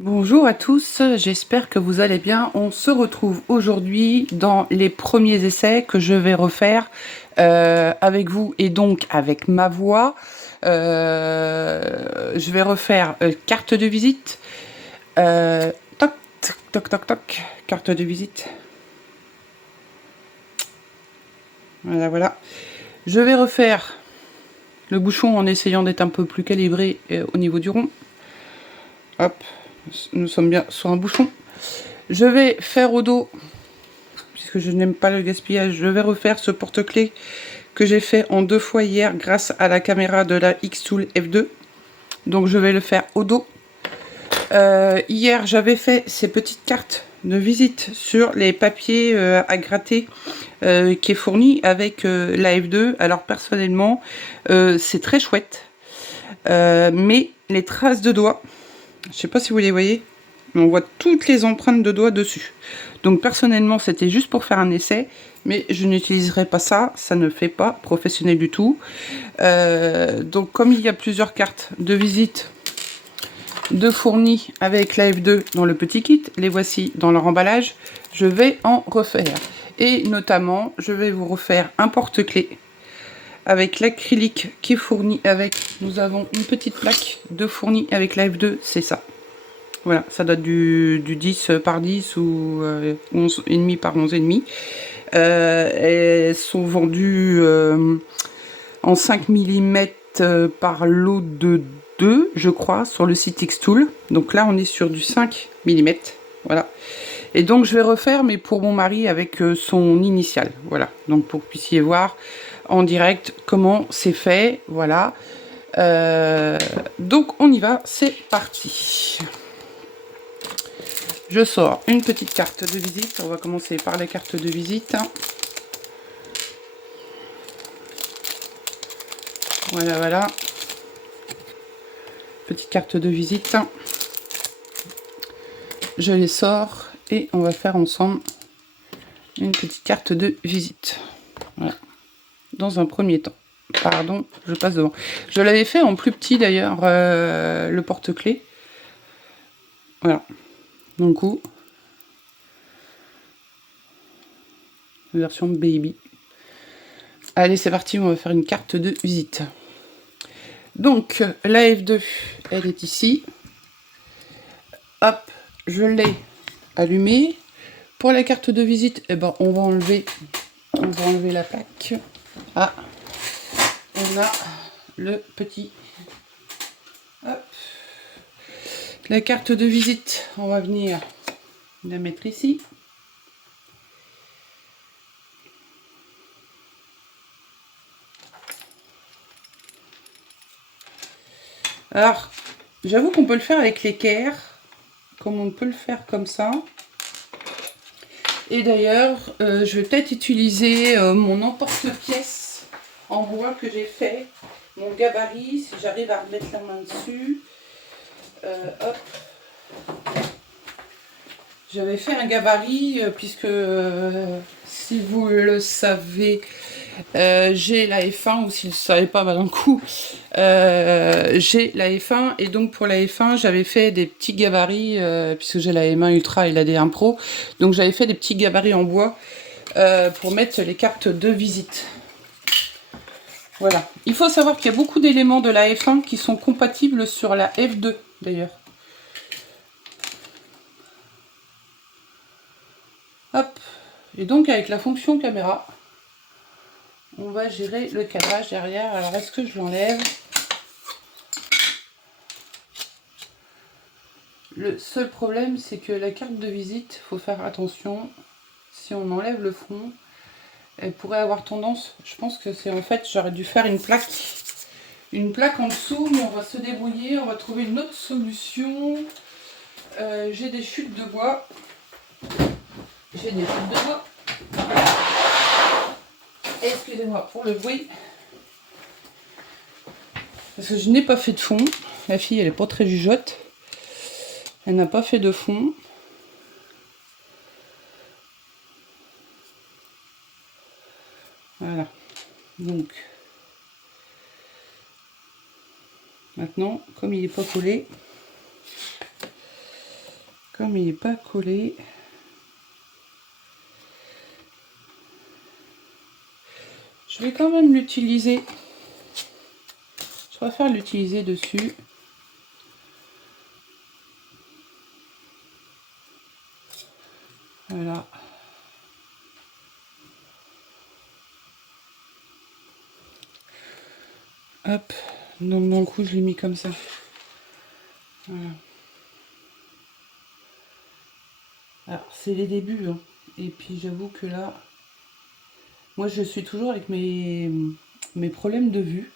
Bonjour à tous, j'espère que vous allez bien. On se retrouve aujourd'hui dans les premiers essais que je vais refaire avec vous et donc avec ma voix. Je vais refaire carte de visite. Toc, toc, toc, toc, toc, carte de visite. Voilà, voilà. Je vais refaire le bouchon en essayant d'être un peu plus calibré au niveau du rond. Hop, nous sommes bien sur un bouchon. Je vais faire au dos, puisque je n'aime pas le gaspillage, je vais refaire ce porte-clés que j'ai fait en 2 fois hier grâce à la caméra de la Xtool F2. Donc je vais le faire au dos. Hier j'avais fait ces petites cartes de visite sur les papiers à gratter qui est fourni avec la F2. Alors personnellement c'est très chouette. Mais les traces de doigts, je sais pas si vous les voyez, mais on voit toutes les empreintes de doigts dessus. Donc personnellement c'était juste pour faire un essai, mais je n'utiliserai pas ça, ça ne fait pas professionnel du tout. Donc comme il y a plusieurs cartes de visite de fournies avec la F2 dans le petit kit, les voici dans leur emballage, je vais en refaire. Et notamment je vais vous refaire un porte-clés avec l'acrylique qui est fourni avec, nous avons une petite plaque de fournie avec la F2, c'est ça. Voilà, ça date du 10 par 10 ou 11,5 par 11,5. Elles sont vendues en 5 mm par lot de 2, je crois, sur le site Xtool. Donc là, on est sur du 5 mm. Voilà. Et donc, je vais refaire, mais pour mon mari, avec son initiale. Voilà. Donc, pour que vous puissiez voir en direct comment c'est fait. Voilà. Donc, on y va. C'est parti. Je sors une petite carte de visite. On va commencer par la carte de visite. Voilà, voilà. Petite carte de visite. Je les sors et on va faire ensemble une petite carte de visite. Voilà. Dans un premier temps. Pardon, je passe devant. Je l'avais fait en plus petit d'ailleurs, le porte-clés. Voilà. Donc, version baby. Allez, c'est parti, on va faire une carte de visite. Donc, la F2, elle est ici. Hop, je l'ai allumée. Pour la carte de visite, eh ben, on va enlever la plaque. Ah, on a le petit. Hop. La carte de visite, on va venir la mettre ici. Alors, j'avoue qu'on peut le faire avec l'équerre, comme on peut le faire comme ça. Et d'ailleurs, je vais peut-être utiliser mon emporte-pièce en bois que j'ai fait, mon gabarit, si j'arrive à remettre la main dessus. Hop. J'avais fait un gabarit, puisque si vous le savez, j'ai la F1, ou si vous ne le savez pas, bah, d'un coup, j'ai la F1, et donc pour la F1, j'avais fait des petits gabarits, puisque j'ai la M1 Ultra et la D1 Pro, donc j'avais fait des petits gabarits en bois pour mettre les cartes de visite. Voilà. Il faut savoir qu'il y a beaucoup d'éléments de la F1 qui sont compatibles sur la F2, d'ailleurs. Hop. Et donc, avec la fonction caméra, on va gérer le cadrage derrière. Alors, est-ce que je l'enlève? Le seul problème, c'est que la carte de visite, il faut faire attention. Si on enlève le fond, elle pourrait avoir tendance... Je pense que c'est en fait, j'aurais dû faire une plaque. Une plaque en dessous, mais on va se débrouiller. On va trouver une autre solution. J'ai des chutes de bois. Excusez-moi pour le bruit. Parce que je n'ai pas fait de fond. La fille, elle n'est pas très jugeote. Elle n'a pas fait de fond. Voilà. Donc, maintenant, comme il n'est pas collé, Comme il n'est pas collé, je vais quand même l'utiliser. Je préfère l'utiliser dessus. Voilà. Hop. Donc d'un coup, je l'ai mis comme ça. Voilà. Alors, c'est les débuts. Hein. Et puis, j'avoue que là, moi, je suis toujours avec mes problèmes de vue.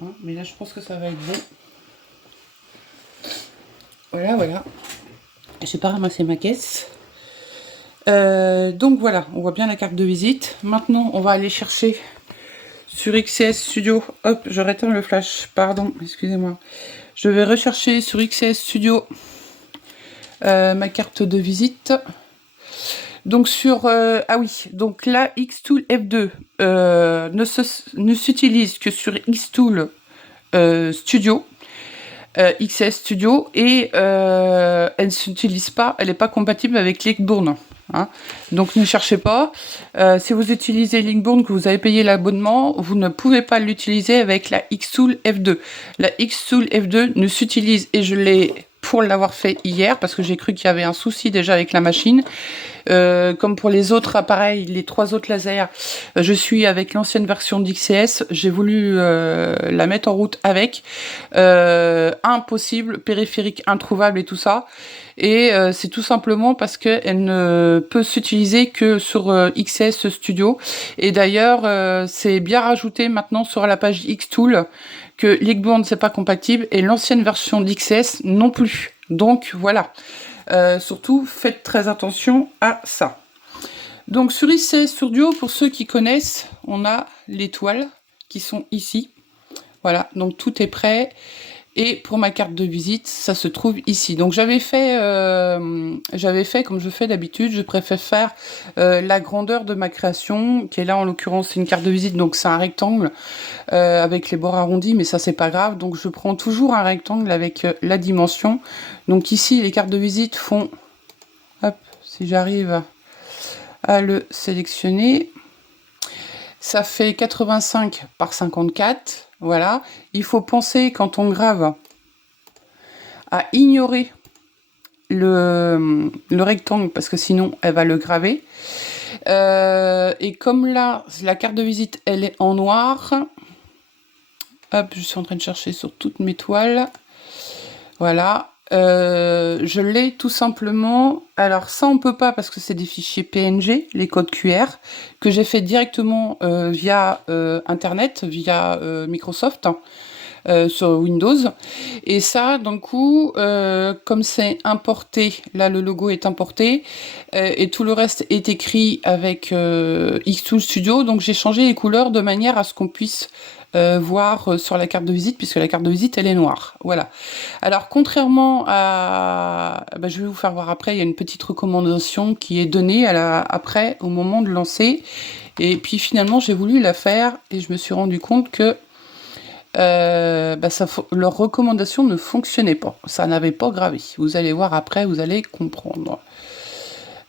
Hein, mais là, je pense que ça va être bon. Voilà, voilà. J'ai pas ramassé ma caisse. Donc voilà, on voit bien la carte de visite. Maintenant, on va aller chercher sur XCS Studio. Hop, je réteins le flash. Pardon, excusez-moi. Je vais rechercher sur XCS Studio ma carte de visite. Donc sur... ah oui, donc là, Xtool F2 ne s'utilise que sur Xtool Studio. XS Studio et elle ne s'utilise pas, elle n'est pas compatible avec Linkbourne. Hein. Donc ne cherchez pas. Si vous utilisez Linkbourne, que vous avez payé l'abonnement, vous ne pouvez pas l'utiliser avec la Xtool F2. La Xtool F2 ne s'utilise, et je l'ai pour l'avoir fait hier, parce que j'ai cru qu'il y avait un souci déjà avec la machine. Comme pour les autres appareils, les 3 autres lasers, je suis avec l'ancienne version d'XCS. J'ai voulu la mettre en route avec. Impossible, périphérique introuvable et tout ça. Et c'est tout simplement parce qu'elle ne peut s'utiliser que sur XCS Studio. Et d'ailleurs, c'est bien rajouté maintenant sur la page Xtool que Linkbourne c'est pas compatible et l'ancienne version d'XCS non plus. Donc voilà. Surtout, faites très attention à ça. Donc sur XCS Studio, pour ceux qui connaissent, on a les toiles qui sont ici. Voilà, donc tout est prêt. Et pour ma carte de visite, ça se trouve ici. Donc j'avais fait comme je fais d'habitude, je préfère faire la grandeur de ma création, qui est là en l'occurrence c'est une carte de visite, donc c'est un rectangle avec les bords arrondis, mais ça c'est pas grave. Donc je prends toujours un rectangle avec la dimension. Donc ici les cartes de visite font, hop, si j'arrive à le sélectionner, ça fait 85 par 54. Voilà, il faut penser quand on grave à ignorer le rectangle parce que sinon elle va le graver. Et comme là, la carte de visite elle est en noir, hop, je suis en train de chercher sur toutes mes toiles. Voilà, je l'ai tout simplement. Alors ça on peut pas parce que c'est des fichiers PNG, les codes QR, que j'ai fait directement via internet, via Microsoft, sur Windows. Et ça, d'un coup, comme c'est importé, là le logo est importé, et tout le reste est écrit avec Xtool Studio, donc j'ai changé les couleurs de manière à ce qu'on puisse voir sur la carte de visite, puisque la carte de visite elle est noire. Voilà. Alors contrairement à, je vais vous faire voir après, il y a une petite recommandation qui est donnée après au moment de lancer, et puis finalement j'ai voulu la faire et je me suis rendu compte que leur recommandation ne fonctionnait pas, ça n'avait pas gravé. Vous allez voir après, vous allez comprendre.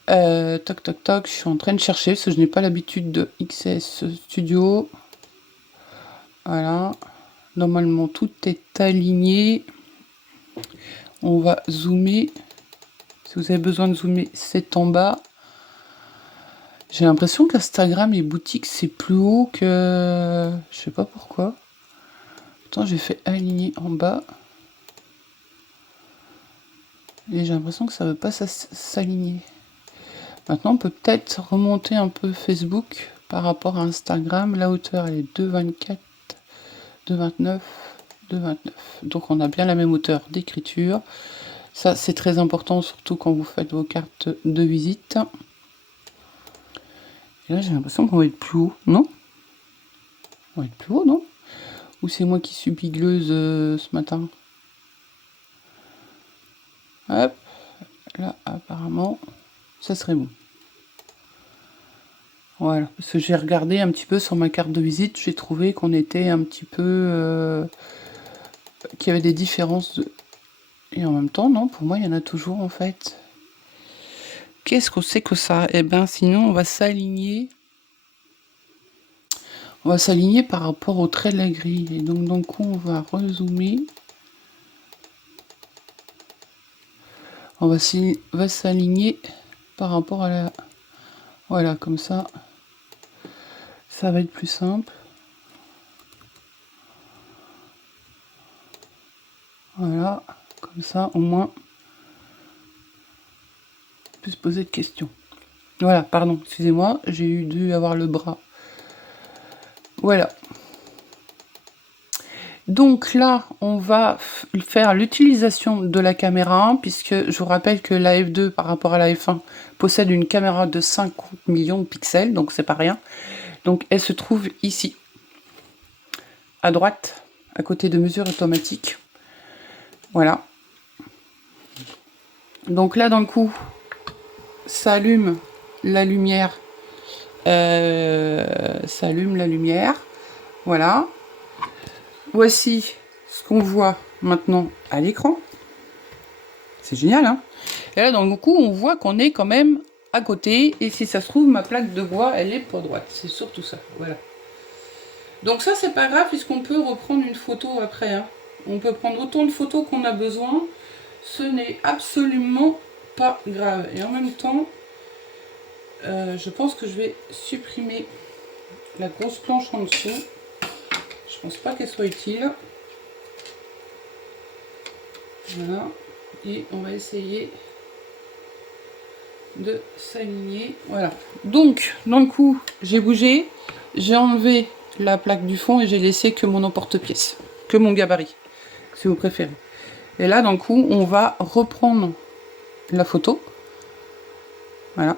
Toc toc toc, je suis en train de chercher parce que je n'ai pas l'habitude de XS Studio. Voilà, normalement tout est aligné. On va zoomer. Si vous avez besoin de zoomer, c'est en bas. J'ai l'impression qu'Instagram et boutique c'est plus haut que... Je sais pas pourquoi. Pourtant j'ai fait aligner en bas. Et j'ai l'impression que ça veut pas s'aligner. Maintenant on peut peut-être remonter un peu Facebook par rapport à Instagram. La hauteur elle est 2,24, 2,29, 2,29. Donc on a bien la même hauteur d'écriture. Ça c'est très important, surtout quand vous faites vos cartes de visite. Et là j'ai l'impression qu'on va être plus haut, non? On va être plus haut, non? Ou c'est moi qui suis bigleuse ce matin? Hop, là apparemment ça serait bon. Voilà, parce que j'ai regardé un petit peu sur ma carte de visite, j'ai trouvé qu'on était un petit peu... qu'il y avait des différences Et en même temps, non, pour moi, il y en a toujours, en fait. Qu'est-ce que c'est que ça? Eh ben, sinon, on va s'aligner. On va s'aligner par rapport au trait de la grille. Et donc, d'un coup, on va rezoomer. On va s'aligner par rapport à la... Voilà, comme ça. Ça va être plus simple. Voilà, comme ça, au moins, on peut se poser de questions. Voilà, pardon, excusez-moi, j'ai dû avoir le bras. Voilà. Donc là, on va faire l'utilisation de la caméra, puisque je vous rappelle que la F2 par rapport à la F1 possède une caméra de 50 millions de pixels, donc c'est pas rien. Donc elle se trouve ici, à droite, à côté de mesure automatique. Voilà. Donc là, d'un coup, ça allume la lumière. Ça allume la lumière. Voilà. Voici ce qu'on voit maintenant à l'écran. C'est génial, hein? Et là, dans le coup, on voit qu'on est quand même à côté. Et si ça se trouve, ma plaque de bois, elle est pas droite. C'est surtout ça. Voilà. Donc ça, c'est pas grave, puisqu'on peut reprendre une photo après. Hein. On peut prendre autant de photos qu'on a besoin. Ce n'est absolument pas grave. Et en même temps, je pense que je vais supprimer la grosse planche en dessous. Je pense pas qu'elle soit utile. Voilà. Et on va essayer de s'aligner. Voilà. Donc, dans le coup, j'ai bougé. J'ai enlevé la plaque du fond et j'ai laissé que mon emporte-pièce. Que mon gabarit, si vous préférez. Et là, d'un coup, on va reprendre la photo. Voilà.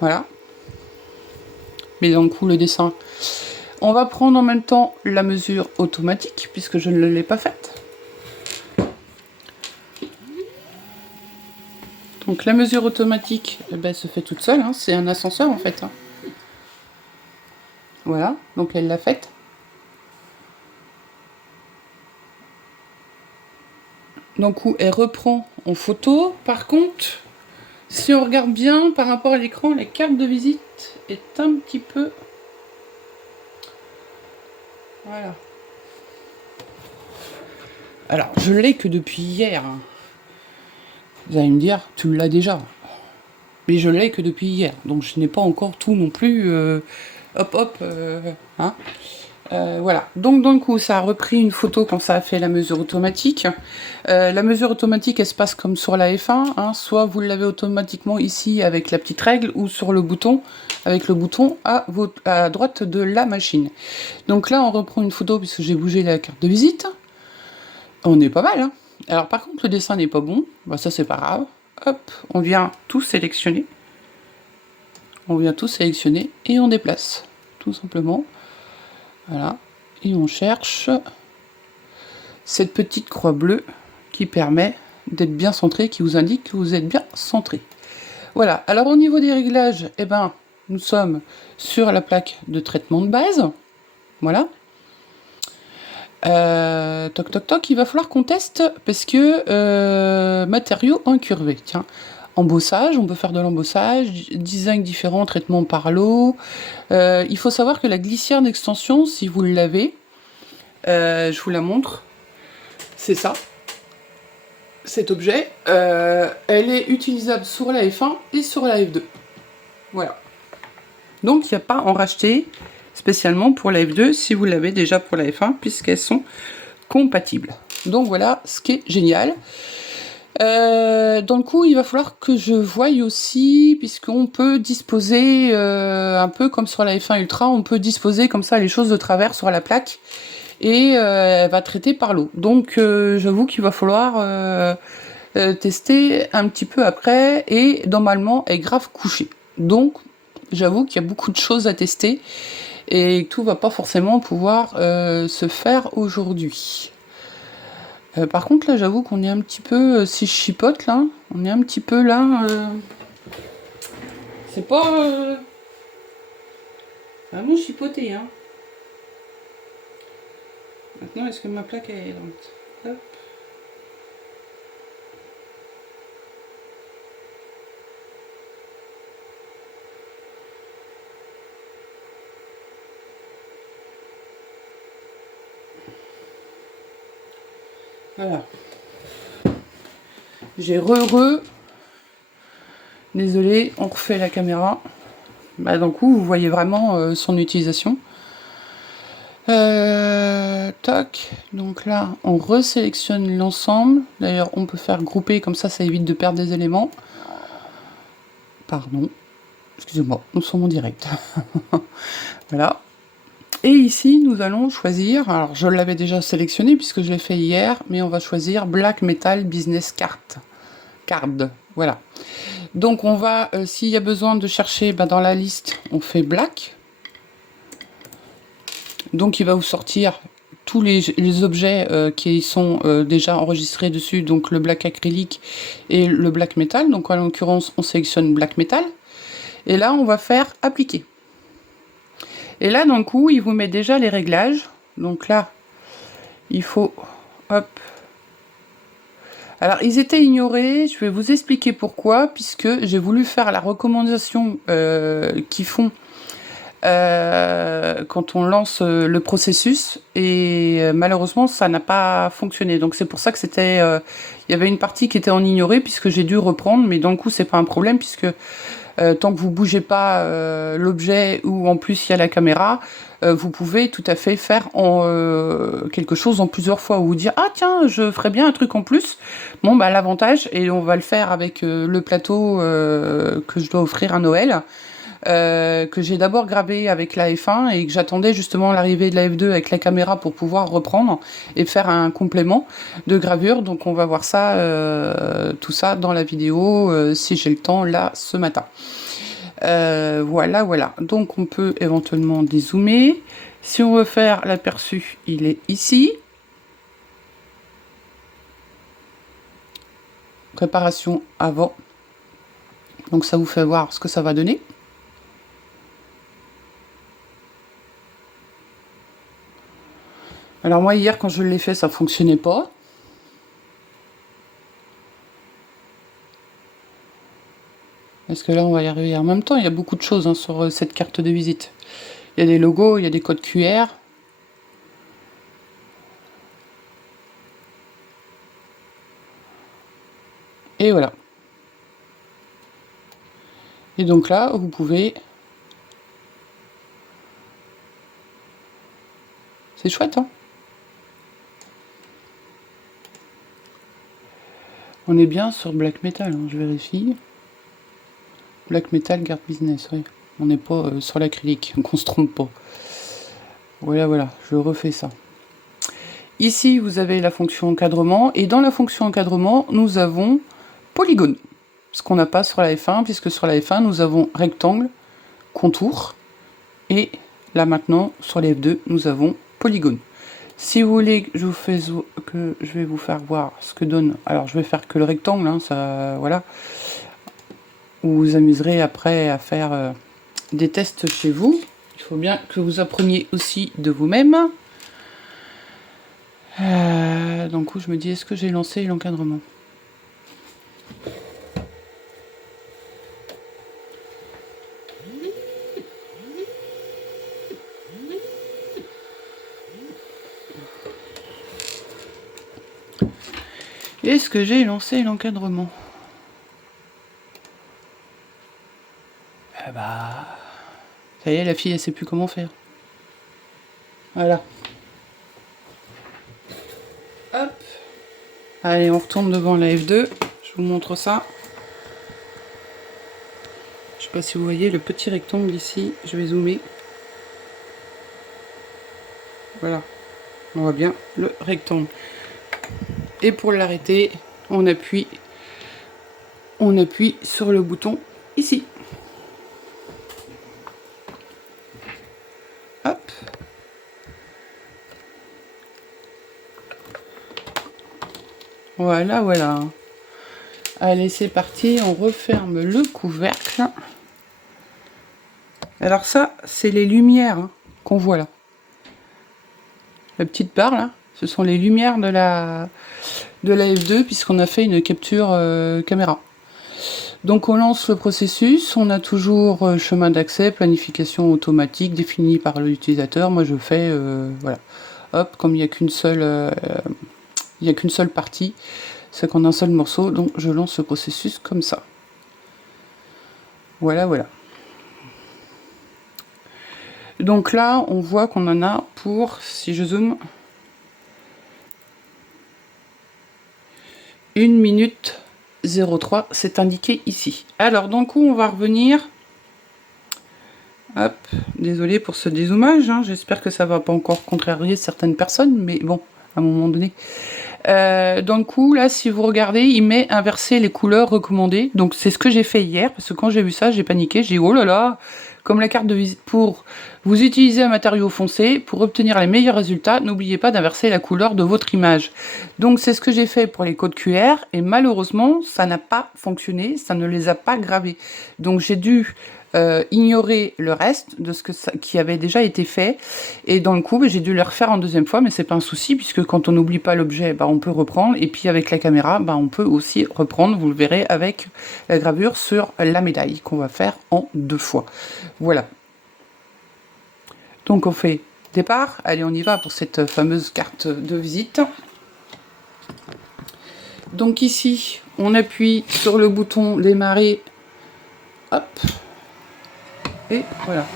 Voilà. Mais d'un coup, le dessin. On va prendre en même temps la mesure automatique, puisque je ne l'ai pas faite. Donc la mesure automatique, eh ben, se fait toute seule, hein. C'est un ascenseur en fait. Hein. Voilà, donc elle l'a faite. Donc elle reprend en photo. Par contre, si on regarde bien par rapport à l'écran, la carte de visite est un petit peu... Voilà. Alors, je l'ai que depuis hier. Vous allez me dire, tu l'as déjà. Mais je l'ai que depuis hier. Donc je n'ai pas encore tout non plus. Hein. Voilà. Donc d'un coup, ça a repris une photo quand ça a fait la mesure automatique. La mesure automatique, elle se passe comme sur la F1. Hein. Soit vous l'avez automatiquement ici avec la petite règle, ou sur le bouton, avec le bouton à droite de la machine. Donc là, on reprend une photo puisque j'ai bougé la carte de visite. On est pas mal, hein. Alors par contre, le dessin n'est pas bon. Bah, ça, c'est pas grave. Hop, on vient tout sélectionner. On vient tout sélectionner et on déplace, tout simplement. Voilà. Et on cherche cette petite croix bleue qui permet d'être bien centré, qui vous indique que vous êtes bien centré. Voilà. Alors au niveau des réglages, eh ben, nous sommes sur la plaque de traitement de base. Voilà. Toc toc toc, il va falloir qu'on teste parce que matériaux incurvés. Tiens, embossage, on peut faire de l'embossage, design différent, traitement par l'eau. Il faut savoir que la glissière d'extension, si vous l'avez, je vous la montre, c'est ça, cet objet. Elle est utilisable sur la F1 et sur la F2. Voilà. Donc il n'y a pas à en racheter spécialement pour la F2 si vous l'avez déjà pour la F1 puisqu'elles sont compatibles. Donc voilà ce qui est génial. Dans le coup, il va falloir que je voie aussi, puisqu'on peut disposer, un peu comme sur la F1 Ultra, on peut disposer comme ça les choses de travers sur la plaque et elle va traiter par l'eau. Donc j'avoue qu'il va falloir tester un petit peu après et normalement elle est grave couchée. Donc j'avoue qu'il y a beaucoup de choses à tester et tout va pas forcément pouvoir se faire aujourd'hui. Par contre là j'avoue qu'on est un petit peu, si je chipote là, on est un petit peu là, c'est pas vraiment chipoté hein. Maintenant, est-ce que ma plaque est droite? Hop. Voilà. J'ai Désolé, on refait la caméra. Bah, d'un coup, vous voyez vraiment son utilisation. Toc. Donc là, on resélectionne l'ensemble. D'ailleurs, on peut faire grouper, comme ça évite de perdre des éléments. Pardon. Excusez-moi, nous sommes en direct. Voilà. Et ici, nous allons choisir, alors je l'avais déjà sélectionné puisque je l'ai fait hier, mais on va choisir Black Metal Business Card. Voilà. Donc on va, s'il y a besoin de chercher dans la liste, on fait Black. Donc il va vous sortir tous les objets qui sont déjà enregistrés dessus, donc le Black acrylique et le Black Metal. Donc en l'occurrence, on sélectionne Black Metal. Et là, on va faire Appliquer. Et là, d'un coup, il vous met déjà les réglages. Donc là, il faut... Hop. Alors, ils étaient ignorés. Je vais vous expliquer pourquoi. Puisque j'ai voulu faire la recommandation qu'ils font quand on lance le processus. Et malheureusement, ça n'a pas fonctionné. Donc, c'est pour ça que c'était... il y avait une partie qui était en ignoré puisque j'ai dû reprendre. Mais d'un coup, c'est pas un problème puisque... tant que vous bougez pas l'objet ou en plus il y a la caméra, vous pouvez tout à fait faire quelque chose en plusieurs fois ou vous dire ah tiens je ferais bien un truc en plus. Bon bah l'avantage et on va le faire avec le plateau que je dois offrir à Noël. Que j'ai d'abord gravé avec la F1 et que j'attendais justement l'arrivée de la F2 avec la caméra pour pouvoir reprendre et faire un complément de gravure. Donc on va voir ça, tout ça dans la vidéo si j'ai le temps là ce matin. Voilà. Donc on peut éventuellement dézoomer. Si on veut faire l'aperçu, il est ici. Préparation avant. Donc ça vous fait voir ce que ça va donner. Alors moi hier quand je l'ai fait ça fonctionnait pas. Est-ce que là on va y arriver en même temps? Il y a beaucoup de choses sur cette carte de visite. Il y a des logos, il y a des codes QR. Et voilà. Et donc là vous pouvez... C'est chouette hein. On est bien sur Black Metal, je vérifie. Black Metal Card Business, oui. On n'est pas sur l'acrylique, qu'on se trompe pas. Voilà, je refais ça. Ici, vous avez la fonction encadrement, et dans la fonction encadrement, nous avons polygone. Ce qu'on n'a pas sur la F1, puisque sur la F1, nous avons rectangle, contour, et là maintenant, sur les F2, nous avons polygone. Si vous voulez que je vais vous faire voir ce que donne, alors je vais faire que le rectangle, ça, voilà. Vous vous amuserez après à faire des tests chez vous. Il faut bien que vous appreniez aussi de vous-même. Donc je me dis, est-ce que j'ai lancé l'encadrement? Est-ce que j'ai lancé l'encadrement? Ça y est, la fille, elle sait plus comment faire. Voilà. Hop. Allez, on retourne devant la F2. Je vous montre ça. Je sais pas si vous voyez le petit rectangle ici. Je vais zoomer. Voilà. On voit bien le rectangle. Et pour l'arrêter, on appuie sur le bouton ici. Hop. Voilà. Allez, c'est parti, on referme le couvercle. Alors ça, c'est les lumières qu'on voit là. La petite barre là, Ce sont les lumières de la F2 puisqu'on a fait une capture caméra. Donc on lance le processus, on a toujours chemin d'accès, planification automatique définie par l'utilisateur. Moi je fais, voilà, hop, comme il n'y a qu'une seule, partie, c'est qu'en un seul morceau, donc je lance le processus comme ça. Voilà, voilà. Donc là, on voit qu'on en a pour, si je zoome, 1 minute 03, c'est indiqué ici. Alors, d'un coup, on va revenir. Hop, désolé pour ce dézoomage, hein. J'espère que ça va pas encore contrarier certaines personnes, mais bon, à un moment donné. D'un coup, là, si vous regardez, il met inverser les couleurs recommandées. Donc, c'est ce que j'ai fait hier, parce que quand j'ai vu ça, j'ai paniqué. J'ai dit, oh là là, comme la carte de visite pour vous utiliser un matériau foncé, pour obtenir les meilleurs résultats, n'oubliez pas d'inverser la couleur de votre image. Donc, c'est ce que j'ai fait pour les codes QR, et malheureusement, ça n'a pas fonctionné, ça ne les a pas gravés. Donc, j'ai dû ignorer le reste de ce qui avait déjà été fait, et dans le coup j'ai dû le refaire en deuxième fois, mais c'est pas un souci puisque quand on n'oublie pas l'objet, on peut reprendre, et puis avec la caméra on peut aussi reprendre, vous le verrez avec la gravure sur la médaille qu'on va faire en 2 fois. Voilà, donc on fait départ, allez on y va pour cette fameuse carte de visite. Donc ici on appuie sur le bouton démarrer, hop, et voilà.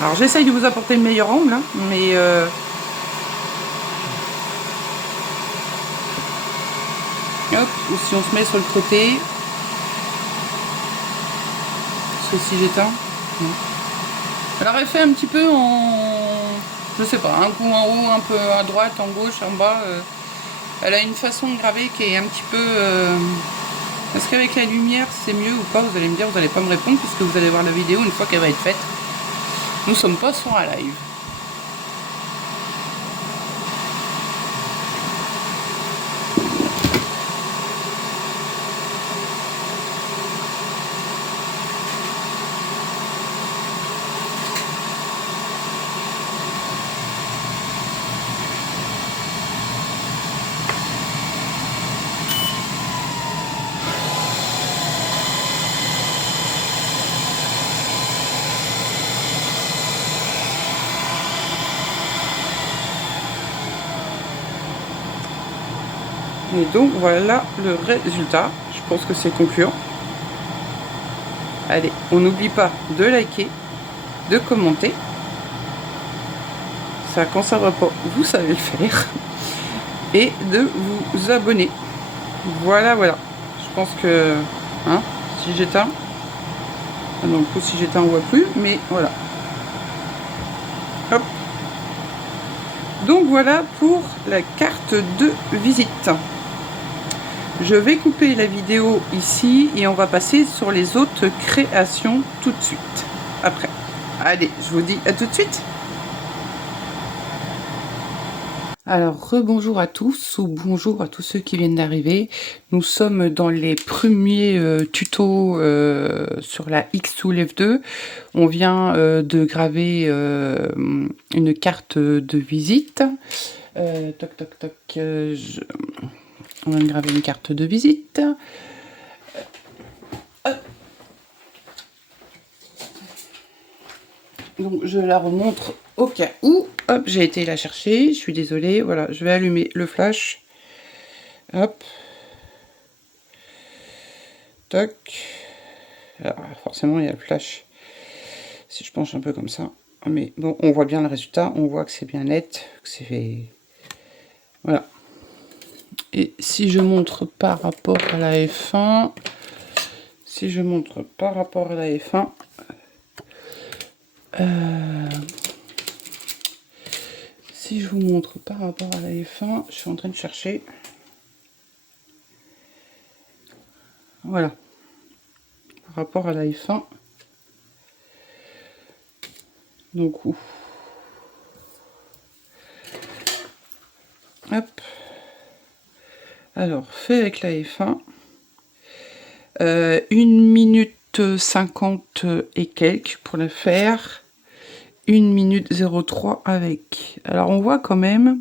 Alors j'essaye de vous apporter le meilleur angle, hein, mais hop, ou si on se met sur le côté, parce que si j'éteins. Alors elle fait un petit peu en, je sais pas, un coup en haut, un peu à droite, en gauche, en bas. Elle a une façon de graver qui est un petit peu. Est-ce qu'avec la lumière c'est mieux ou pas? Vous allez me dire, vous n'allez pas me répondre puisque vous allez voir la vidéo une fois qu'elle va être faite. Nous sommes pas sur un live. Et donc voilà le résultat. Je pense que c'est concluant. Allez, on n'oublie pas de liker, de commenter. Ça quand ça va pas, vous savez le faire. Et de vous abonner. Voilà, voilà. Je pense que, hein, si j'éteins, donc si j'éteins on voit plus, mais voilà. Hop. Donc voilà pour la carte de visite. Je vais couper la vidéo ici et on va passer sur les autres créations tout de suite. Après. Allez, je vous dis à tout de suite. Alors, rebonjour à tous ou bonjour à tous ceux qui viennent d'arriver. Nous sommes dans les premiers tutos sur la X-Tool F2. On vient de graver une carte de visite. Toc toc toc. On va graver une carte de visite. Donc je la remontre au cas où. Hop, j'ai été la chercher, je suis désolée. Voilà, je vais allumer le flash. Hop. Toc. Alors, forcément, il y a le flash. Si je penche un peu comme ça. Mais bon, on voit bien le résultat. On voit que c'est bien net. Que c'est fait. Voilà. Et si je montre par rapport à la F1. Si je montre par rapport à la F1. Si je vous montre par rapport à la F1, je suis en train de chercher. Voilà. Par rapport à la F1. Donc, hop. Alors, fait avec la F1. 1 minute minute 50 et quelques pour la faire. 1 minute 03 avec. Alors on voit quand même,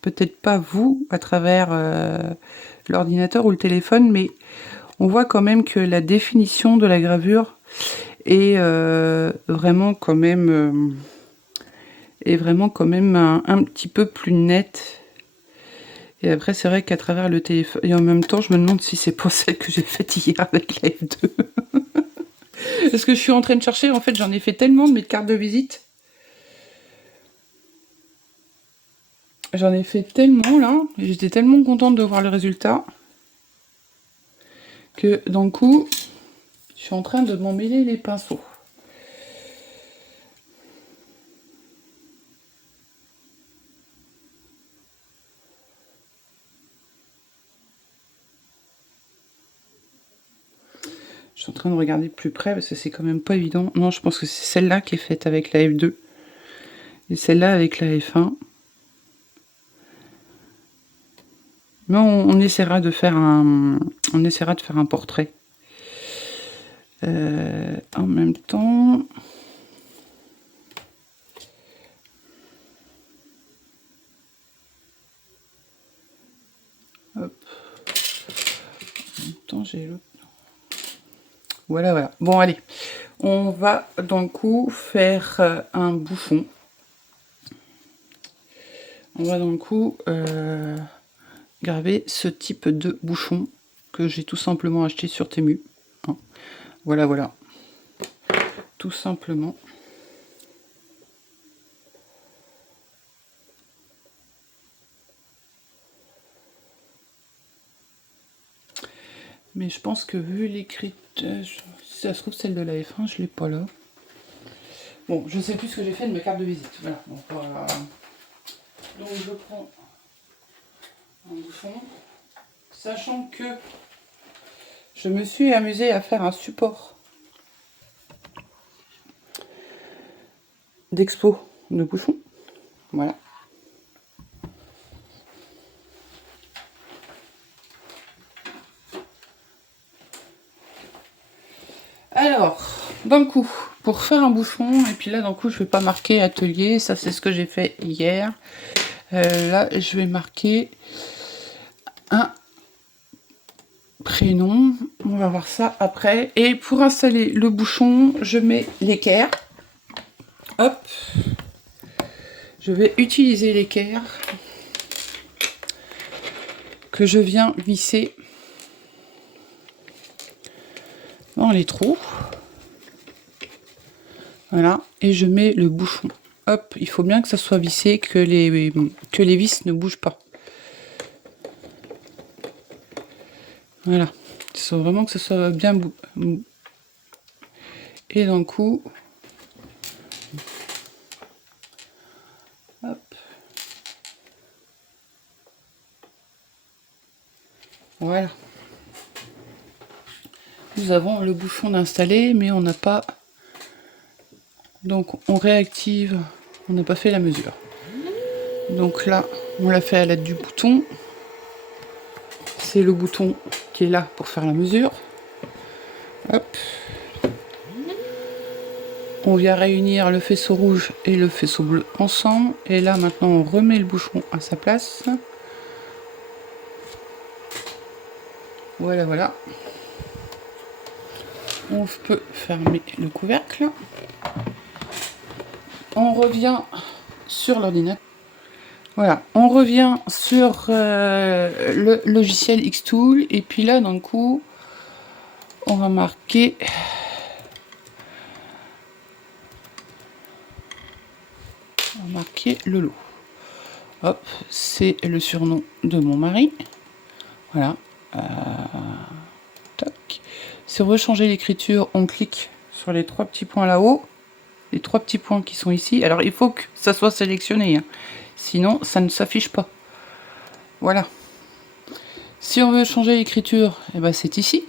peut-être pas vous à travers l'ordinateur ou le téléphone, mais on voit quand même que la définition de la gravure est vraiment quand même un petit peu plus nette. Et après c'est vrai qu'à travers le téléphone, et en même temps je me demande si c'est pas celle que j'ai faite hier avec la F2. Parce que je suis en train de chercher, en fait j'en ai fait tellement de mes cartes de visite. J'en ai fait tellement là, j'étais tellement contente de voir le résultat que d'un coup, je suis en train de m'en mêler les pinceaux. Je suis en train de regarder de plus près parce que c'est quand même pas évident. Non, je pense que c'est celle-là qui est faite avec la F2 et celle-là avec la F1. Mais on essaiera de faire un portrait. En même temps. Hop. En même temps, j'ai l'autre. Voilà, voilà. Bon, allez. On va donc faire un bouchon. On va donc graver ce type de bouchon que j'ai tout simplement acheté sur Temu. Hein. Voilà, voilà. Tout simplement. Mais je pense que vu l'écriture, si ça se trouve celle de la F1, je l'ai pas là. Bon, je sais plus ce que j'ai fait de mes cartes de visite. Voilà. Donc je prends un bouchon, sachant que je me suis amusée à faire un support d'expo de bouchon. Voilà. Alors, d'un coup, pour faire un bouchon, et puis là, d'un coup, je vais pas marquer atelier, ça c'est ce que j'ai fait hier. Là, je vais marquer un prénom, on va voir ça après. Et pour installer le bouchon, je mets l'équerre. Hop, je vais utiliser l'équerre que je viens visser dans les trous. Voilà, et je mets le bouchon. Hop, il faut bien que ça soit vissé, que les vis ne bougent pas. Voilà, il faut vraiment que ce soit bien et d'un coup, hop, voilà. Nous avons le bouchon d'installer, mais on n'a pas. Donc on réactive, on n'a pas fait la mesure. Donc là, on l'a fait à l'aide du bouton. C'est le bouton qui est là pour faire la mesure. Hop. On vient réunir le faisceau rouge et le faisceau bleu ensemble. Et là, maintenant, on remet le bouchon à sa place. Voilà, voilà. On peut fermer le couvercle. On revient sur l'ordinateur. Voilà, on revient sur le logiciel Xtool. Et puis là, d'un coup, on va marquer... le lot. Hop, c'est le surnom de mon mari. Voilà. Tac. Si on veut changer l'écriture, on clique sur les 3 petits points là-haut. Les 3 petits points qui sont ici. Alors, il faut que ça soit sélectionné. Hein. Sinon, ça ne s'affiche pas. Voilà. Si on veut changer l'écriture, eh ben, c'est ici.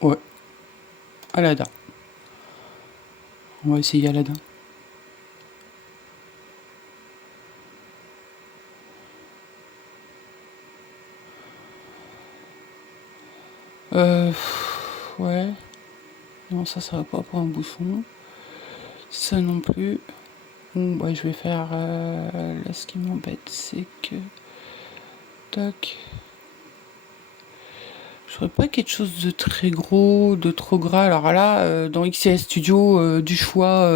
Ouais. Aladdin. On va essayer Aladdin. Ouais. Non, ça va pas pour un bouchon. Ça non plus. Ouais, je vais faire... Là, ce qui m'embête, c'est que... Tac. Je ferais pas quelque chose de très gros, de trop gras. Alors là, dans XCS Studio, du choix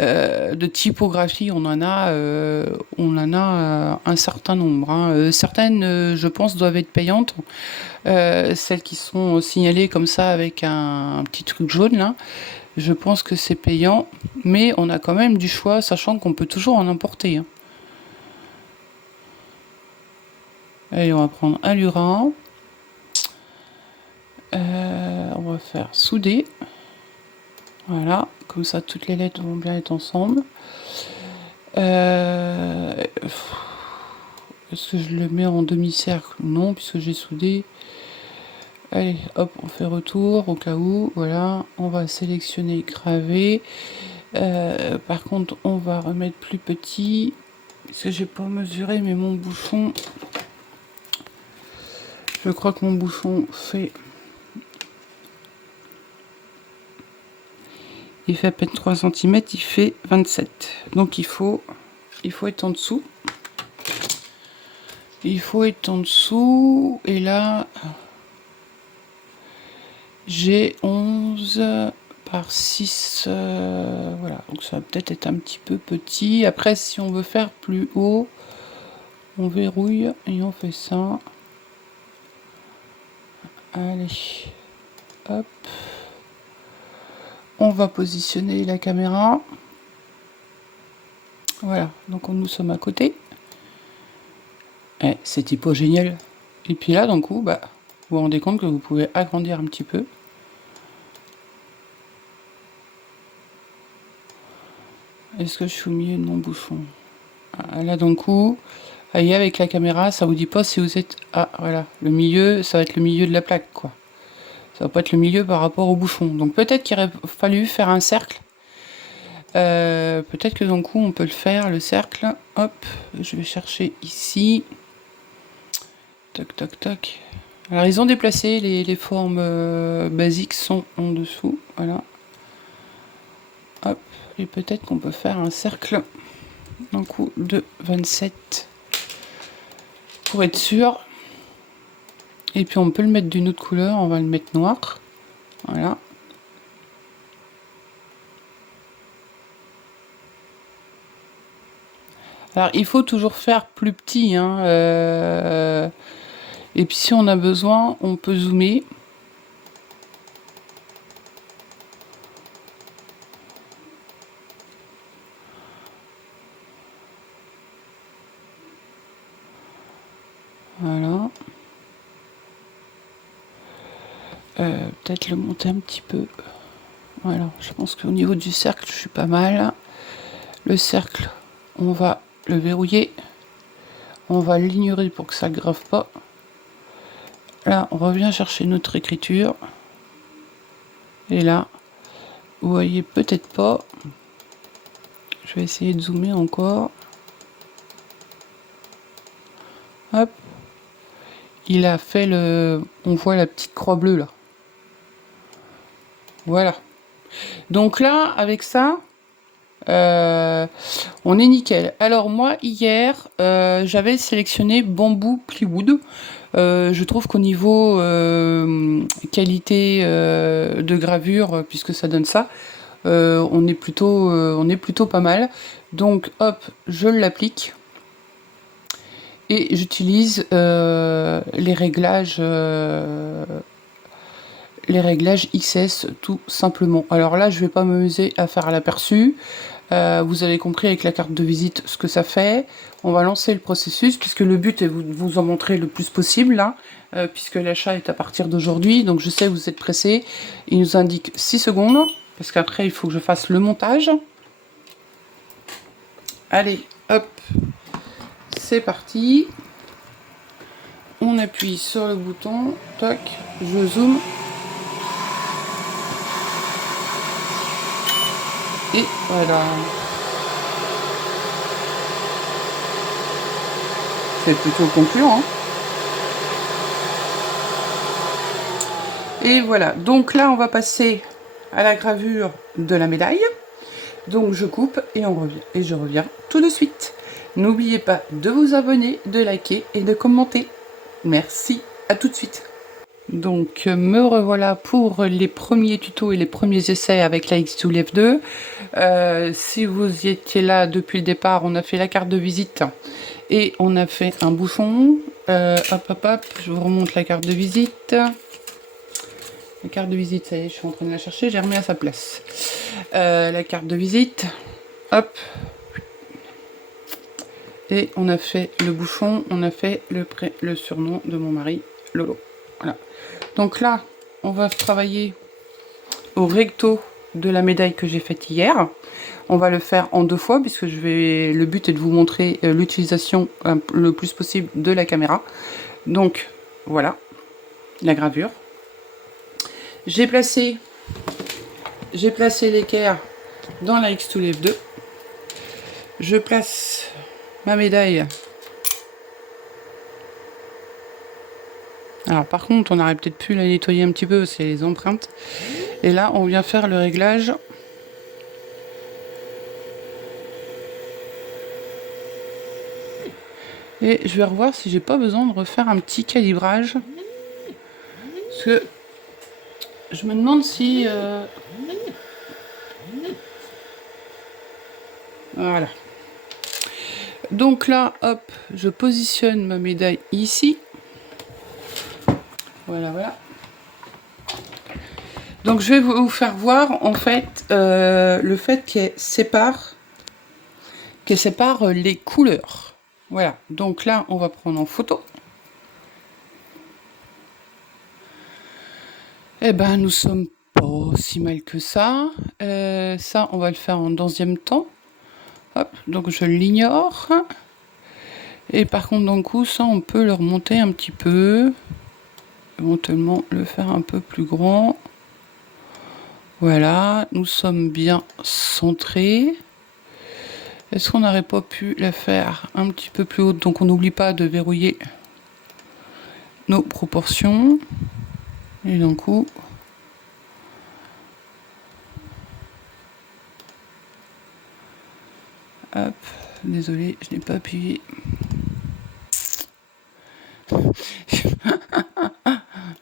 de typographie, on en a un certain nombre. Hein. Certaines, je pense, doivent être payantes. Celles qui sont signalées comme ça avec un petit truc jaune là, je pense que c'est payant, mais on a quand même du choix, sachant qu'on peut toujours en importer. Hein. Allez, on va prendre un lurin. On va faire souder. Voilà, comme ça toutes les lettres vont bien être ensemble. Est-ce que je le mets en demi-cercle? Non, puisque j'ai soudé. Allez, hop, on fait retour au cas où. Voilà, on va sélectionner graver. Par contre, on va remettre plus petit. Parce que j'ai pas mesuré, mais mon bouchon... Je crois que mon bouchon fait... Il fait à peine 3 cm, il fait 27. Donc il faut être en dessous. Il faut être en dessous. Et là, j'ai 11 par 6. Voilà, donc ça va peut-être être un petit peu petit. Après, si on veut faire plus haut, on verrouille et on fait ça. Allez, hop. On va positionner la caméra. Voilà, donc nous sommes à côté. C'est typo génial. Et puis là, d'un coup, bah, vous vous rendez compte que vous pouvez agrandir un petit peu. Est-ce que je suis au milieu de mon bouchon? Là, d'un coup, voyez, avec la caméra, ça vous dit pas si vous êtes... Ah, voilà, le milieu, ça va être le milieu de la plaque, quoi. Ça va pas être le milieu par rapport au bouchon. Donc peut-être qu'il aurait fallu faire un cercle. Peut-être que d'un coup, on peut le faire, le cercle. Hop, je vais chercher ici. Toc, toc, toc. Alors, ils ont déplacé, les formes basiques sont en dessous. Voilà. Hop, et peut-être qu'on peut faire un cercle d'un coup de 27 pour être sûr. Et puis on peut le mettre d'une autre couleur, on va le mettre noir. Voilà. Alors il faut toujours faire plus petit. Hein, et puis si on a besoin, on peut zoomer. Voilà. Peut-être le monter un petit peu. Voilà, je pense qu'au niveau du cercle, je suis pas mal. Le cercle, on va le verrouiller. On va l'ignorer pour que ça ne grave pas. Là, on revient chercher notre écriture. Et là, vous voyez peut-être pas. Je vais essayer de zoomer encore. Hop. Il a fait le... On voit la petite croix bleue là. Voilà. Donc là, avec ça, on est nickel. Alors moi, hier, j'avais sélectionné Bamboo Plywood. Je trouve qu'au niveau qualité de gravure, puisque ça donne ça, on est plutôt pas mal. Donc hop, je l'applique. Et j'utilise les réglages XS tout simplement. Alors là, je vais pas m'amuser à faire à l'aperçu. Vous avez compris avec la carte de visite ce que ça fait. On va lancer le processus puisque le but est de vous en montrer le plus possible là, puisque l'achat est à partir d'aujourd'hui. Donc je sais que vous êtes pressés. Il nous indique 6 secondes parce qu'après il faut que je fasse le montage. Allez, hop, c'est parti. On appuie sur le bouton, toc, je zoome. Et voilà. C'est plutôt concluant. Hein. Et voilà, donc là on va passer à la gravure de la médaille. Donc je coupe et on revient. Et je reviens tout de suite. N'oubliez pas de vous abonner, de liker et de commenter. Merci, à tout de suite. Donc me revoilà pour les premiers tutos et les premiers essais avec la X2 Lev 2. Si vous y étiez là depuis le départ, on a fait la carte de visite et on a fait un bouchon. Hop, je vous remonte la carte de visite. La carte de visite, ça y est, je suis en train de la chercher, j'ai remis à sa place. La carte de visite, hop. Et on a fait le bouchon, on a fait le surnom de mon mari, Lolo. Voilà. Donc là, on va travailler au recto de la médaille que j'ai faite hier. On va le faire en 2 fois, puisque le but est de vous montrer l'utilisation le plus possible de la caméra. Donc, voilà, la gravure. J'ai placé l'équerre dans la X2 Lev 2. Je place ma médaille. Alors par contre, on aurait peut-être pu la nettoyer un petit peu, c'est les empreintes. Et là, on vient faire le réglage. Et je vais revoir si j'ai pas besoin de refaire un petit calibrage. Parce que je me demande si... Voilà. Donc là, hop, je positionne ma médaille ici. Voilà, voilà. Donc je vais vous faire voir en fait le fait qu'elle sépare les couleurs. Voilà, donc là on va prendre en photo. Eh ben nous sommes pas si mal que ça. Ça on va le faire en deuxième temps. Hop, donc je l'ignore. Et par contre d'un coup ça on peut le remonter un petit peu. Éventuellement le faire un peu plus grand. Voilà, nous sommes bien centrés. Est-ce qu'on n'aurait pas pu la faire un petit peu plus haute? Donc on n'oublie pas de verrouiller nos proportions. Et d'un coup, hop, désolé, je n'ai pas appuyé.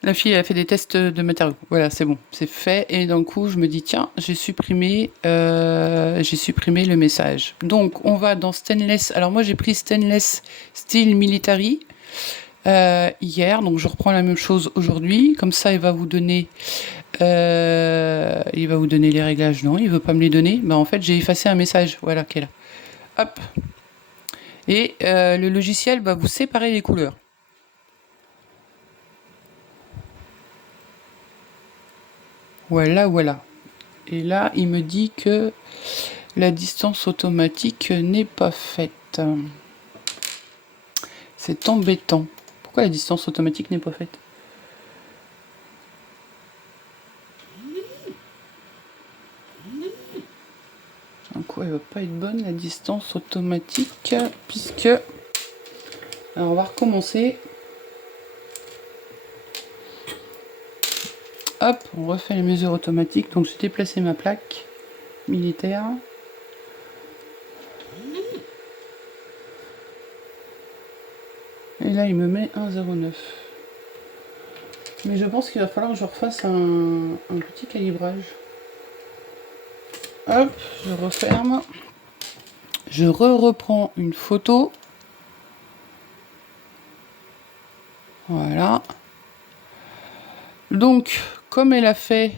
La fille elle a fait des tests de matériaux. Voilà, c'est bon, c'est fait. Et d'un coup, je me dis tiens, j'ai supprimé le message. Donc, on va dans stainless. Alors moi, j'ai pris stainless steel military hier. Donc, je reprends la même chose aujourd'hui. Comme ça, il va vous donner les réglages. Non, il veut pas me les donner. Ben, en fait, j'ai effacé un message. Voilà, qui est là. Hop. Et le logiciel va vous séparer les couleurs. Voilà, voilà. Et là, il me dit que la distance automatique n'est pas faite. C'est embêtant. Pourquoi la distance automatique n'est pas faite? Donc quoi, elle va pas être bonne la distance automatique, puisque... Alors on va recommencer. Hop, on refait les mesures automatiques. Donc j'ai déplacé ma plaque militaire. Et là il me met 1,09. Mais je pense qu'il va falloir que je refasse un petit calibrage. Hop, je referme. Je reprends une photo. Voilà. Donc, comme elle a fait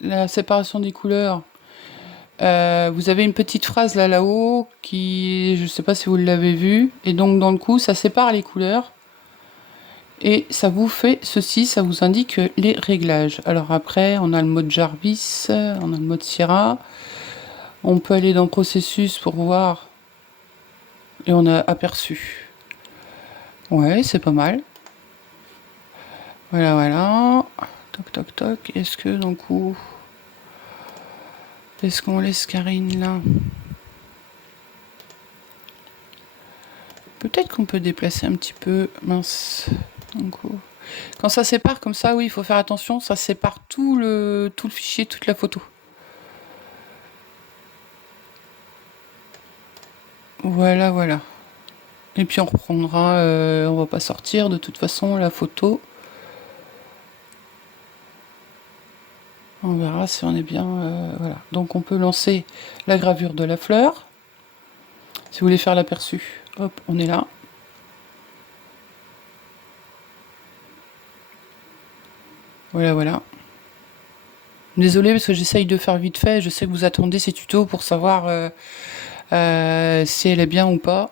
la séparation des couleurs, vous avez une petite phrase là-haut qui, je ne sais pas si vous l'avez vu, et donc dans le coup, ça sépare les couleurs. Et ça vous fait ceci, ça vous indique les réglages. Alors après, on a le mode Jarvis, on a le mode Sierra. On peut aller dans processus pour voir. Et on a aperçu. Ouais, c'est pas mal. Voilà, voilà. Toc, toc, toc. Est-ce que, d'un coup... Est-ce qu'on laisse Karine là? Peut-être qu'on peut déplacer un petit peu. Mince. D'un coup. Quand ça sépare comme ça, oui, il faut faire attention, ça sépare tout le fichier, toute la photo. Voilà, voilà. Et puis on reprendra, on va pas sortir de toute façon la photo. On verra si on est bien, voilà. Donc on peut lancer la gravure de la fleur. Si vous voulez faire l'aperçu, hop, on est là. Voilà, voilà. Désolée parce que j'essaye de faire vite fait. Je sais que vous attendez ces tutos pour savoir si elle est bien ou pas.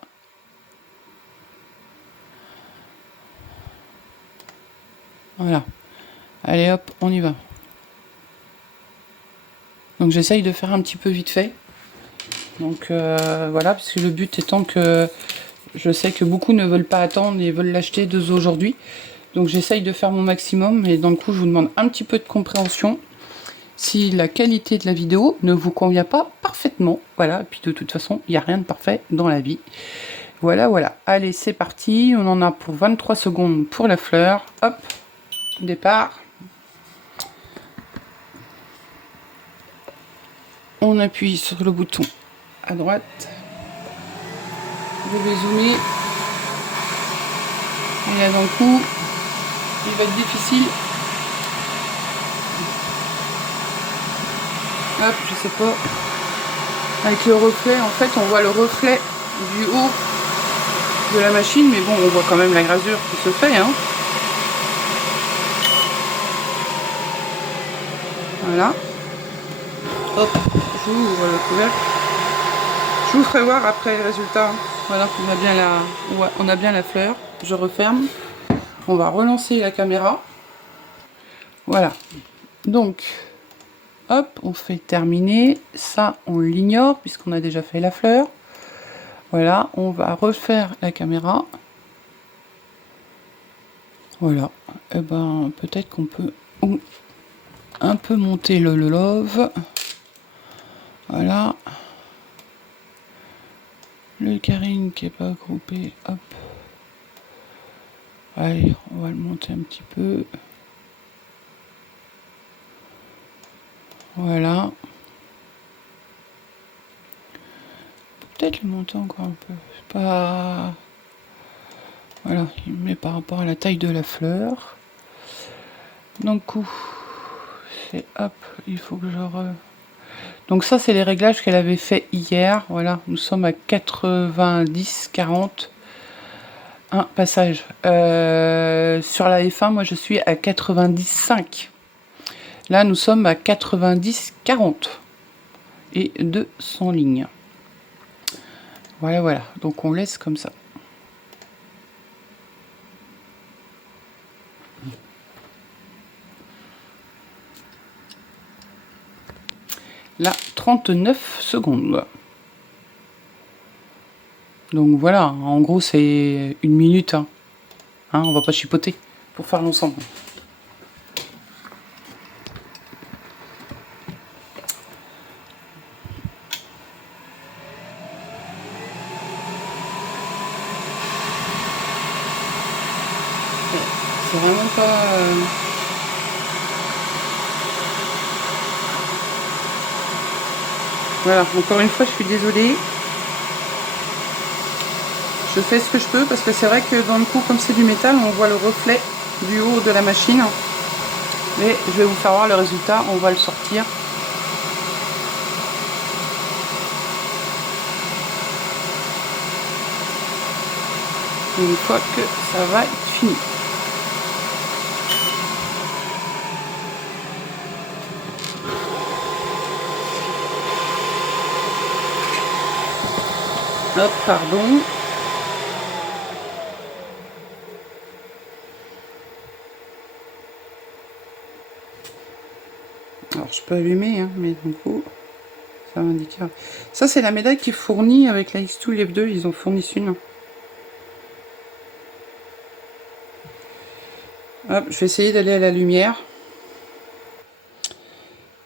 Voilà. Allez hop, on y va. Donc j'essaye de faire un petit peu vite fait. Donc voilà, parce que le but étant que je sais que beaucoup ne veulent pas attendre et veulent l'acheter dès aujourd'hui. Donc j'essaye de faire mon maximum et dans le coup je vous demande un petit peu de compréhension. Si la qualité de la vidéo ne vous convient pas parfaitement, voilà, et puis de toute façon, il n'y a rien de parfait dans la vie. Voilà, voilà. Allez, c'est parti. On en a pour 23 secondes pour la fleur. Hop, départ. On appuie sur le bouton à droite. Je vais zoomer. Et là, d'un coup, il va être difficile. Hop, je sais pas. Avec le reflet, en fait, on voit le reflet du haut de la machine, mais bon, on voit quand même la gravure qui se fait, hein. Voilà. Hop, j'ouvre le couvercle. Je vous ferai voir après le résultat. Voilà, on a bien la fleur. Je referme. On va relancer la caméra. Voilà. Donc, hop, on fait terminer. Ça, on l'ignore puisqu'on a déjà fait la fleur. Voilà, on va refaire la caméra. Voilà. Et ben, peut-être qu'on peut un peu monter le love. Voilà. Le carine qui est pas groupé. Hop. Allez, on va le monter un petit peu. Voilà. Peut-être le monter encore un peu. C'est pas... Voilà, il met par rapport à la taille de la fleur. Donc, c'est hop, il faut que je Donc ça, c'est les réglages qu'elle avait fait hier. Voilà, nous sommes à 90-40. Un passage. Sur la F1, moi, je suis à 95. Là, nous sommes à 90-40. Et 200 lignes. Voilà, voilà. Donc, on laisse comme ça. Là, 39 secondes. Donc voilà, en gros c'est 1 minute. Hein, on va pas chipoter pour faire l'ensemble. C'est vraiment pas... Voilà, encore une fois je suis désolée. Je fais ce que je peux parce que c'est vrai que dans le coup, comme c'est du métal, on voit le reflet du haut de la machine. Mais je vais vous faire voir le résultat, on va le sortir. Une fois que ça va être fini. Hop, pardon. Alors je peux allumer, hein, mais du coup, ça m'indique. Ça c'est la médaille qui est fournie avec la X2 et F2, ils ont fourni une. Hop, je vais essayer d'aller à la lumière.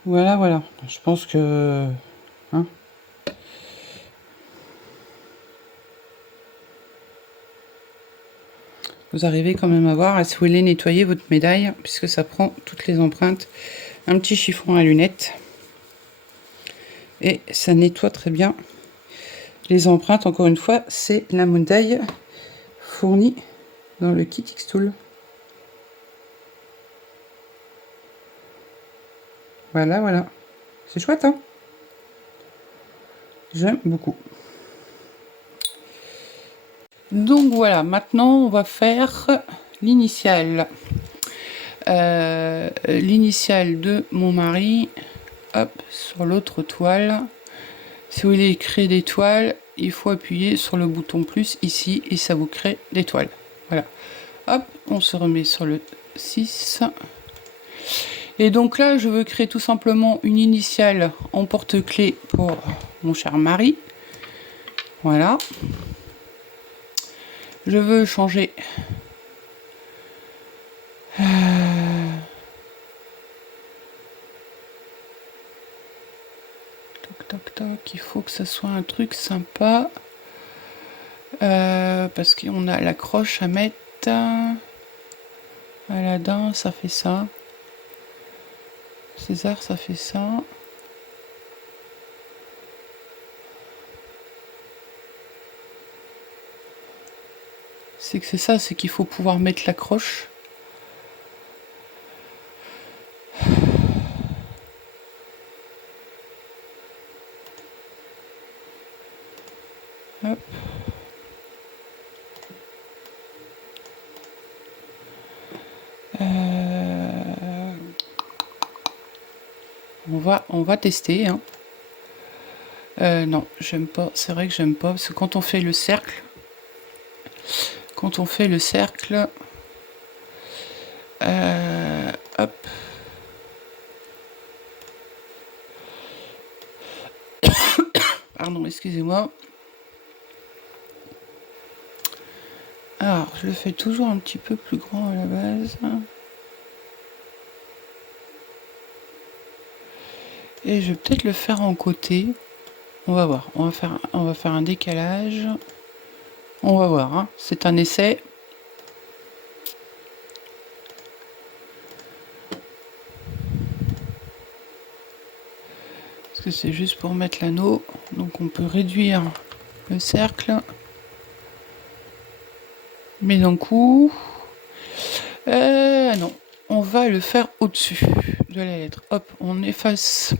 Voilà, voilà. Je pense que... Hein, vous arrivez quand même à voir. Si vous voulez nettoyer votre médaille, puisque ça prend toutes les empreintes, un petit chiffon à lunettes. Et ça nettoie très bien les empreintes. Encore une fois, c'est la médaille fournie dans le kit Xtool. Voilà, voilà. C'est chouette, hein? J'aime beaucoup. Donc voilà, maintenant on va faire l'initiale. L'initiale de mon mari. Hop, sur l'autre toile. Si vous voulez créer des toiles, il faut appuyer sur le bouton plus ici et ça vous crée des toiles. Voilà. Hop, on se remet sur le 6. Et donc là, je veux créer tout simplement une initiale en porte-clés pour mon cher mari. Voilà. Je veux changer toc toc, il faut que ça soit un truc sympa. Parce qu'on a l'accroche à mettre. Aladdin, ça fait ça. César, ça fait ça. C'est que c'est ça, c'est qu'il faut pouvoir mettre l'accroche. Hop. On va tester. Hein. Non, j'aime pas. C'est vrai que j'aime pas. Parce que quand on fait le cercle, hop. Pardon, excusez-moi. Alors, je le fais toujours un petit peu plus grand à la base. Et je vais peut-être le faire en côté. On va voir. On va faire un décalage. On va voir. Hein. C'est un essai. Parce que c'est juste pour mettre l'anneau. Donc on peut réduire le cercle. Mais d'un coup... non. On va le faire au-dessus de la lettre. Hop, on efface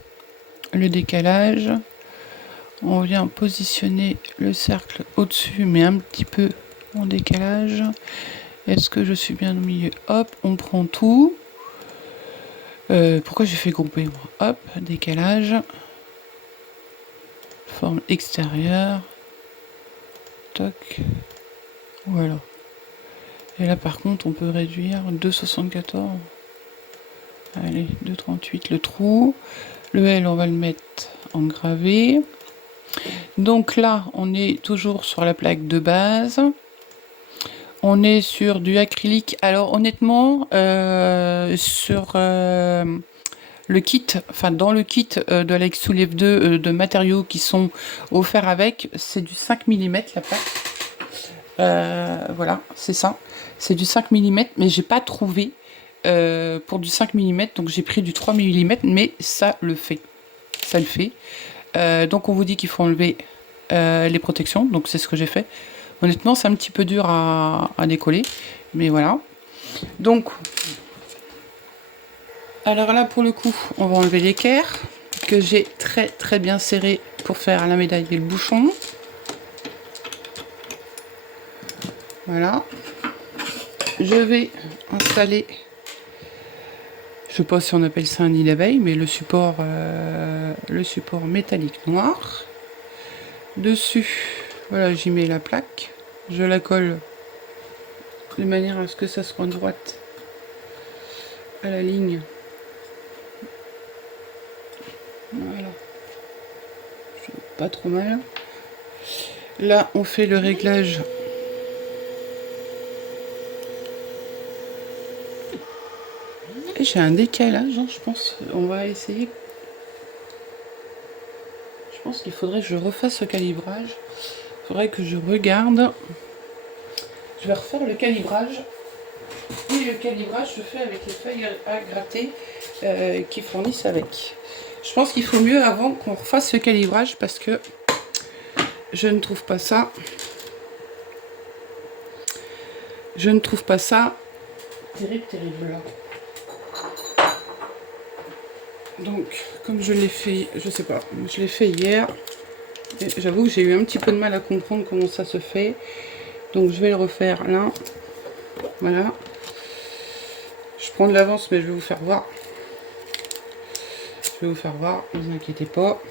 le décalage. On vient positionner le cercle au-dessus, mais un petit peu en décalage. Est-ce que je suis bien au milieu? Hop, on prend tout. Pourquoi j'ai fait grouper moi? Hop, décalage. Forme extérieure. Toc. Voilà. Et là par contre on peut réduire 2,74. Allez, 2,38 le trou. Le L on va le mettre en gravé. Donc là on est toujours sur la plaque de base. On est sur du acrylique. Alors honnêtement, sur le kit, enfin dans le kit de la Xtool F2 de matériaux qui sont offerts avec, c'est du 5 mm la plaque. Voilà, c'est ça. C'est du 5 mm, mais j'ai pas trouvé pour du 5 mm, donc j'ai pris du 3 mm, mais ça le fait. Ça le fait. Donc on vous dit qu'il faut enlever les protections, donc c'est ce que j'ai fait. Honnêtement, c'est un petit peu dur à décoller, mais voilà. Donc, alors là, pour le coup, on va enlever l'équerre que j'ai très très bien serré pour faire la médaille et le bouchon. Voilà. Je vais installer, je sais pas si on appelle ça un nid d'abeille, mais le support métallique noir. Dessus, voilà, j'y mets la plaque. Je la colle de manière à ce que ça soit droite à la ligne. Voilà. Pas trop mal. Là, on fait le réglage. Et j'ai un décalage, hein, je pense. On va essayer. Je pense qu'il faudrait que je refasse ce calibrage. Il faudrait que je regarde. Je je vais refaire le calibrage. Et le calibrage se fait avec les feuilles à gratter qui fournissent avec. Je pense qu'il faut mieux avant qu'on refasse ce calibrage parce que je ne trouve pas ça. Je ne trouve pas ça terrible. Donc, comme je l'ai fait, je sais pas, je l'ai fait hier. J'avoue que j'ai eu un petit peu de mal à comprendre comment ça se fait. Donc, je vais le refaire là. Voilà. Je prends de l'avance, mais je vais vous faire voir. Je vais vous faire voir, ne vous inquiétez pas.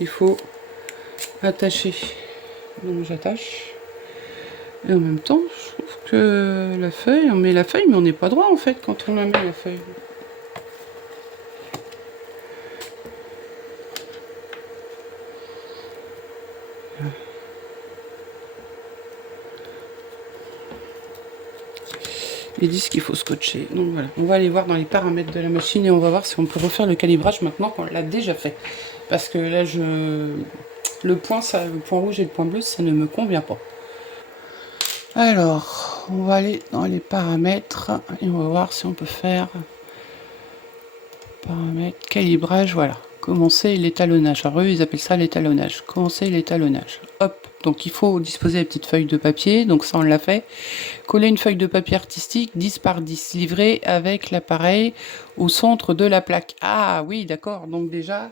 Il faut attacher. Donc, j'attache. Et en même temps, je trouve que la feuille, on met la feuille, mais on n'est pas droit en fait quand on la met la feuille. Ils disent qu'il faut scotcher. Donc voilà, on va aller voir dans les paramètres de la machine et on va voir si on peut refaire le calibrage maintenant qu'on l'a déjà fait. Parce que là, le point rouge et le point bleu, ça ne me convient pas. Alors, on va aller dans les paramètres et on va voir si on peut faire paramètres, calibrage, voilà. Commencer l'étalonnage. Alors eux, ils appellent ça l'étalonnage. Commencer l'étalonnage. Hop. Donc il faut disposer des petites feuilles de papier. Donc ça, on l'a fait. Coller une feuille de papier artistique 10 par 10. Livrée avec l'appareil au centre de la plaque. Ah oui, d'accord. Donc déjà,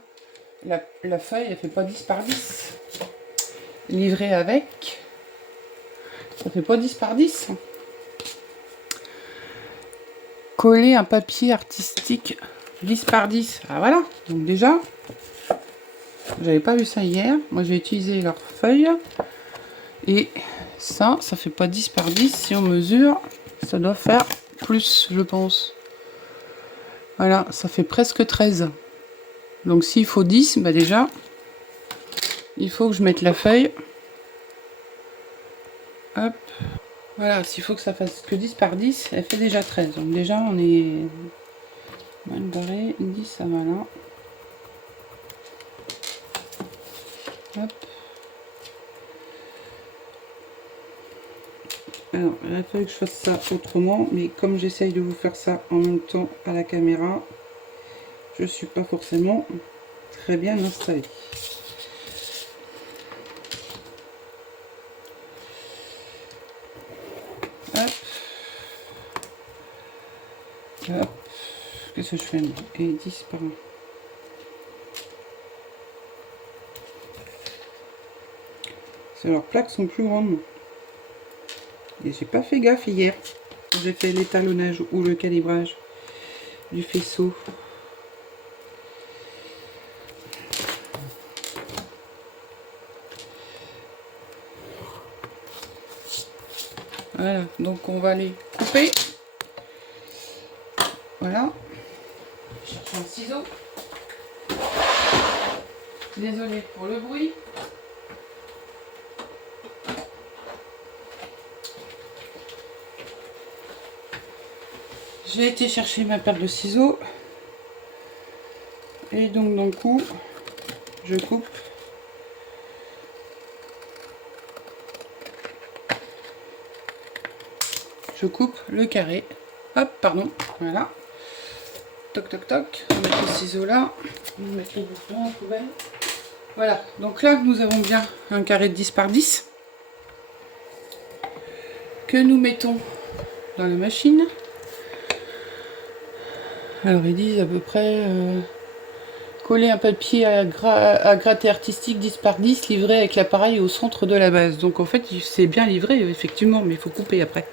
la feuille, elle fait pas 10 par 10. Livrée avec... Ça fait pas 10 par 10. Coller un papier artistique 10 par 10. Ah voilà. Donc déjà, j'avais pas vu ça hier. Moi, j'ai utilisé leur feuille. Et ça fait pas 10 par 10. Si on mesure, ça doit faire plus, je pense. Voilà, ça fait presque 13. Donc s'il faut 10, bah déjà, il faut que je mette la feuille. Hop. Voilà, s'il faut que ça fasse que 10 par 10, elle fait déjà 13. Donc déjà, on est mal barré. 10, ça va là. Hop. Alors, il faudrait que je fasse ça autrement, mais comme j'essaye de vous faire ça en même temps à la caméra, je suis pas forcément très bien installée. Hop. Hop. Qu'est-ce que je fais? Et 10 par 1. Leurs plaques sont plus grandes. Et j'ai pas fait gaffe hier. J'ai fait l'étalonnage ou le calibrage du faisceau. Voilà, donc on va les couper. Voilà. Je cherche un ciseau. Désolée pour le bruit. J'ai été chercher ma paire de ciseaux. Et donc d'un coup, je coupe. Je coupe le carré. Hop, pardon. Voilà. Toc, toc, toc. On va mettre le ciseau là. On va mettre les boutons dans la poubelle. Voilà. Donc là, nous avons bien un carré de 10 par 10 que nous mettons dans la machine. Alors ils disent à peu près coller un papier à gratter artistique 10 par 10 livré avec l'appareil au centre de la base. Donc en fait c'est bien livré effectivement, mais il faut couper après.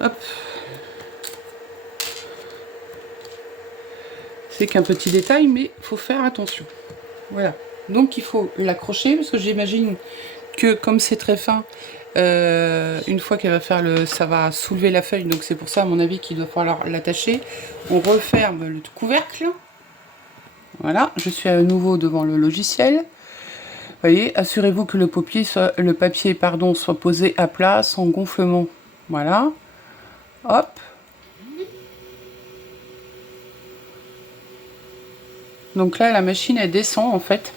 Hop. C'est qu'un petit détail, mais il faut faire attention. Voilà. Donc il faut l'accrocher parce que j'imagine que comme c'est très fin, une fois qu'elle va faire ça va soulever la feuille, donc c'est pour ça à mon avis qu'il doit falloir l'attacher. On referme le couvercle. Voilà, je suis à nouveau devant le logiciel. Vous voyez, assurez-vous que le papier soit posé à plat sans gonflement. Voilà. Hop. Donc là la machine elle descend en fait.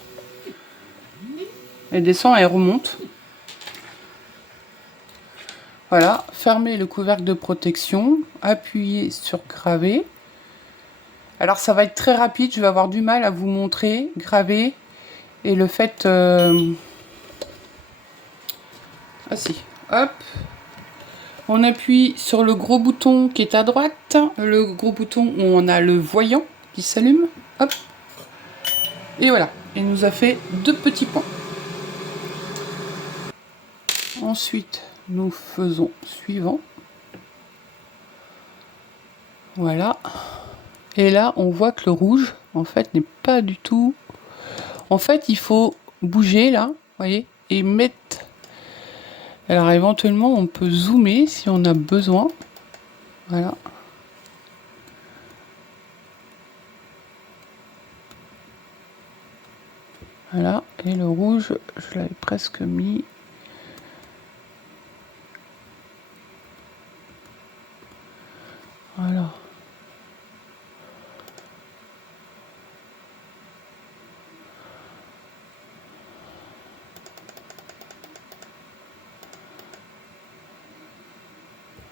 Elle descend et elle remonte. Voilà, fermez le couvercle de protection, appuyez sur graver. Alors ça va être très rapide, je vais avoir du mal à vous montrer graver et le fait... Ah si, hop. On appuie sur le gros bouton qui est à droite, le gros bouton où on a le voyant qui s'allume, hop. Et voilà, il nous a fait 2 petits points. Ensuite, nous faisons suivant. Voilà. Et là, on voit que le rouge, en fait, n'est pas du tout... En fait, il faut bouger, là, vous voyez, et mettre... Alors, éventuellement, on peut zoomer si on a besoin. Voilà. Voilà. Et le rouge, je l'avais presque mis... Voilà.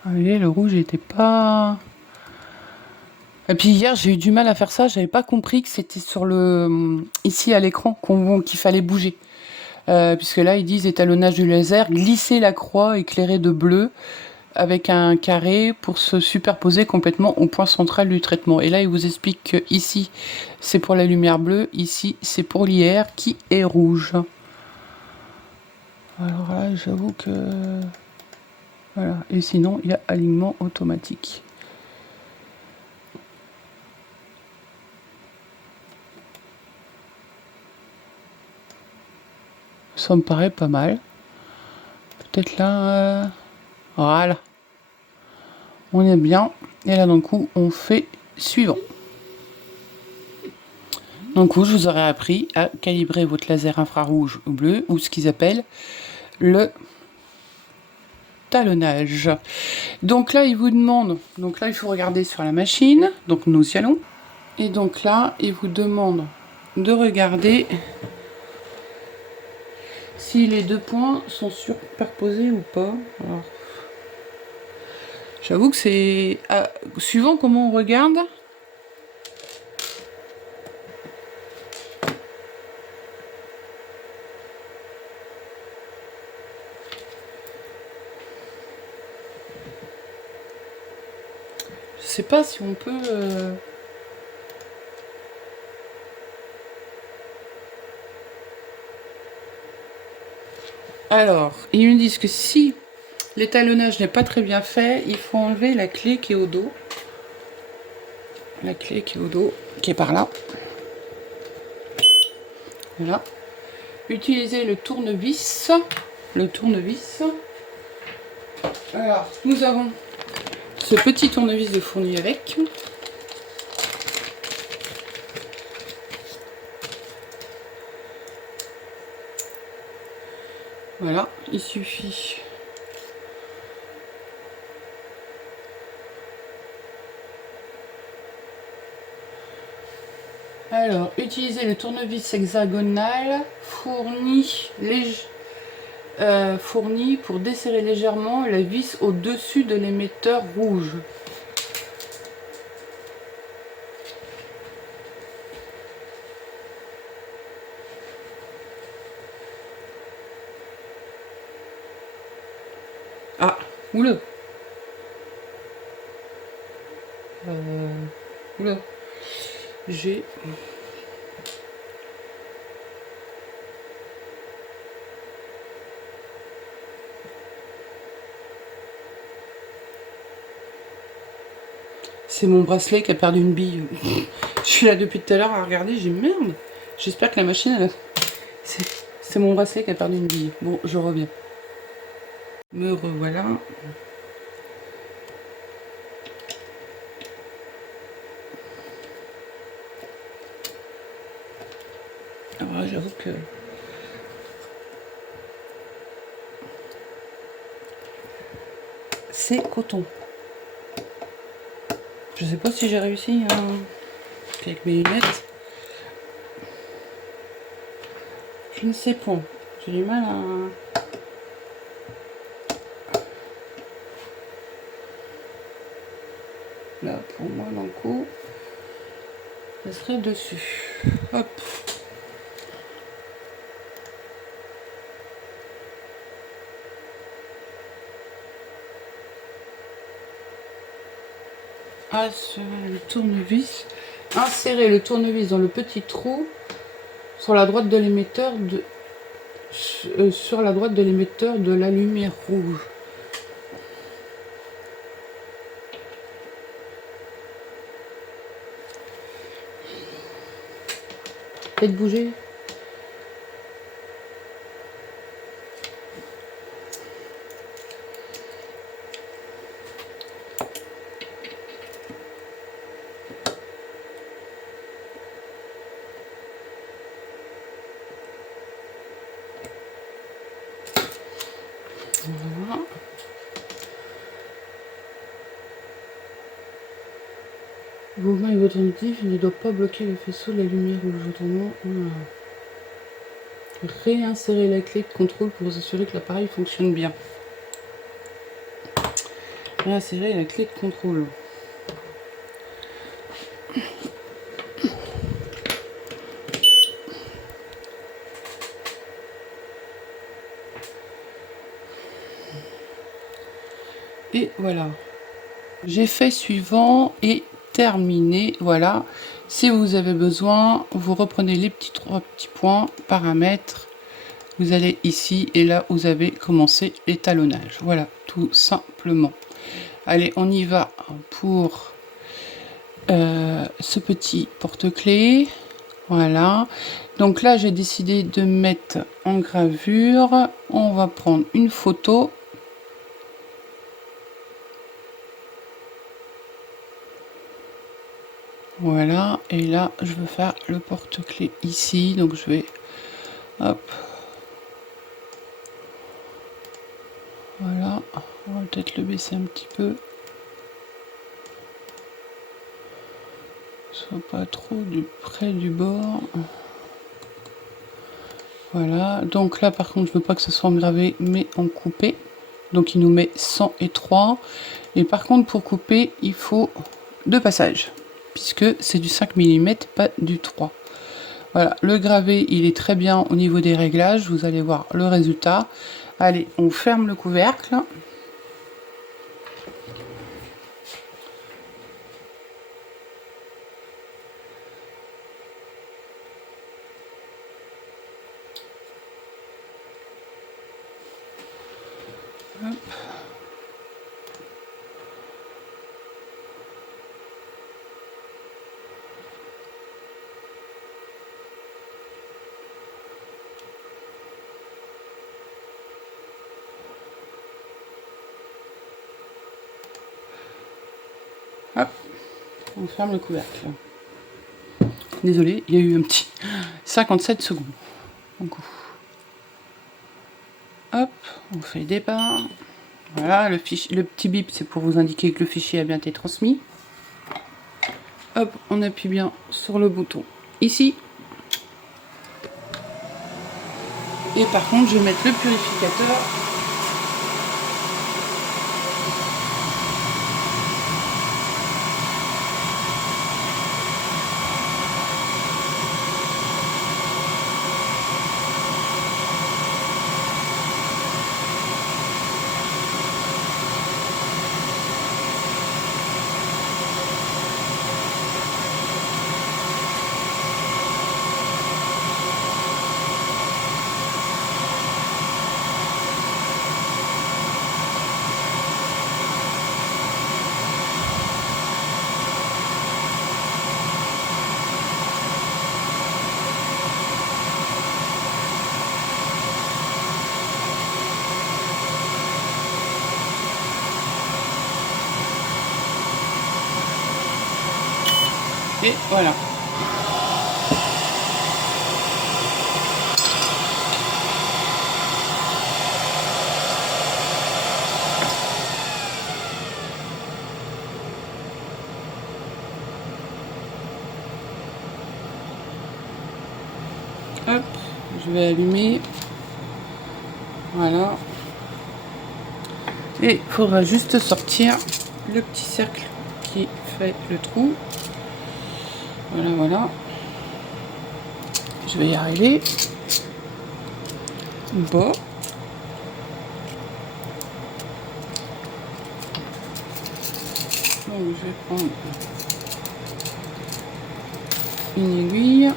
Vous voyez, le rouge n'était pas... Et puis hier, j'ai eu du mal à faire ça. J'avais pas compris que c'était sur le... Ici, à l'écran, qu'il fallait bouger. Puisque là, ils disent étalonnage du laser, glisser la croix éclairée de bleu avec un carré pour se superposer complètement au point central du traitement. Et là, il vous explique que ici, c'est pour la lumière bleue. Ici, c'est pour l'IR qui est rouge. Alors là, j'avoue que... Voilà. Et sinon, il y a alignement automatique. Ça me paraît pas mal. Peut-être là... Voilà. On est bien. Et là, d'un coup, on fait suivant. Donc, je vous aurais appris à calibrer votre laser infrarouge ou bleu, ou ce qu'ils appellent le talonnage. Donc là, il vous demande, donc là, il faut regarder sur la machine. Donc, nous y allons. Et donc là, il vous demande de regarder si les 2 points sont superposés ou pas. Alors, j'avoue que c'est... suivant comment on regarde... Je sais pas si on peut... Alors, ils me disent que si l'étalonnage n'est pas très bien fait, il faut enlever la clé qui est au dos. La clé qui est au dos, qui est par là. Voilà. Utilisez le tournevis. Le tournevis. Alors, nous avons ce petit tournevis de fourni avec. Voilà, il suffit. Alors, utilisez le tournevis hexagonal fourni pour desserrer légèrement la vis au-dessus de l'émetteur rouge. Ah, oula. Oula. J'ai... C'est mon bracelet qui a perdu une bille. Je suis là depuis tout à l'heure à regarder, j'ai merde. J'espère que la machine, elle... C'est mon bracelet qui a perdu une bille. Bon, je reviens. Me revoilà. Alors j'avoue que... c'est coton. Je sais pas si j'ai réussi avec mes lunettes. Je ne sais point. J'ai du mal à... là pour moi dans le coup. Ça serait dessus. Hop. Le tournevis. Insérez le tournevis dans le petit trou sur la droite de l'émetteur de la lumière rouge. Faites bouger. Voilà. Vos mains et votre motif ne doivent pas bloquer le faisceau de la lumière rouge. Autrement, réinsérer la clé de contrôle pour vous assurer que l'appareil fonctionne bien. Réinsérer la clé de contrôle. Et voilà. J'ai fait suivant et terminé. Voilà. Si vous avez besoin, vous reprenez les trois petits points, paramètres. Vous allez ici et là, vous avez commencé l'étalonnage. Voilà, tout simplement. Allez, on y va pour ce petit porte-clés. Voilà. Donc là, j'ai décidé de mettre en gravure. On va prendre une photo. Voilà, et là je veux faire le porte-clés ici, donc je vais, hop, voilà, on va peut-être le baisser un petit peu, soit pas trop près du bord. Voilà, donc là par contre je veux pas que ce soit engravé mais en coupé, donc il nous met 100 et 3, et par contre pour couper il faut 2 passages, puisque c'est du 5 mm, pas du 3. Voilà, le gravé, il est très bien au niveau des réglages. Vous allez voir le résultat. Allez, on ferme le couvercle. Hop. Hop, on ferme le couvercle. Désolé, il y a eu un petit 57 secondes. Donc, hop, on fait des barres. Voilà, le petit bip, c'est pour vous indiquer que le fichier a bien été transmis. Hop, on appuie bien sur le bouton ici. Et par contre, je vais mettre le purificateur. Et voilà. Hop, je vais allumer. Voilà. Et il faudra juste sortir le petit cercle qui fait le trou. Voilà, voilà. Je vais y arriver. Bon. Donc je vais prendre une aiguille.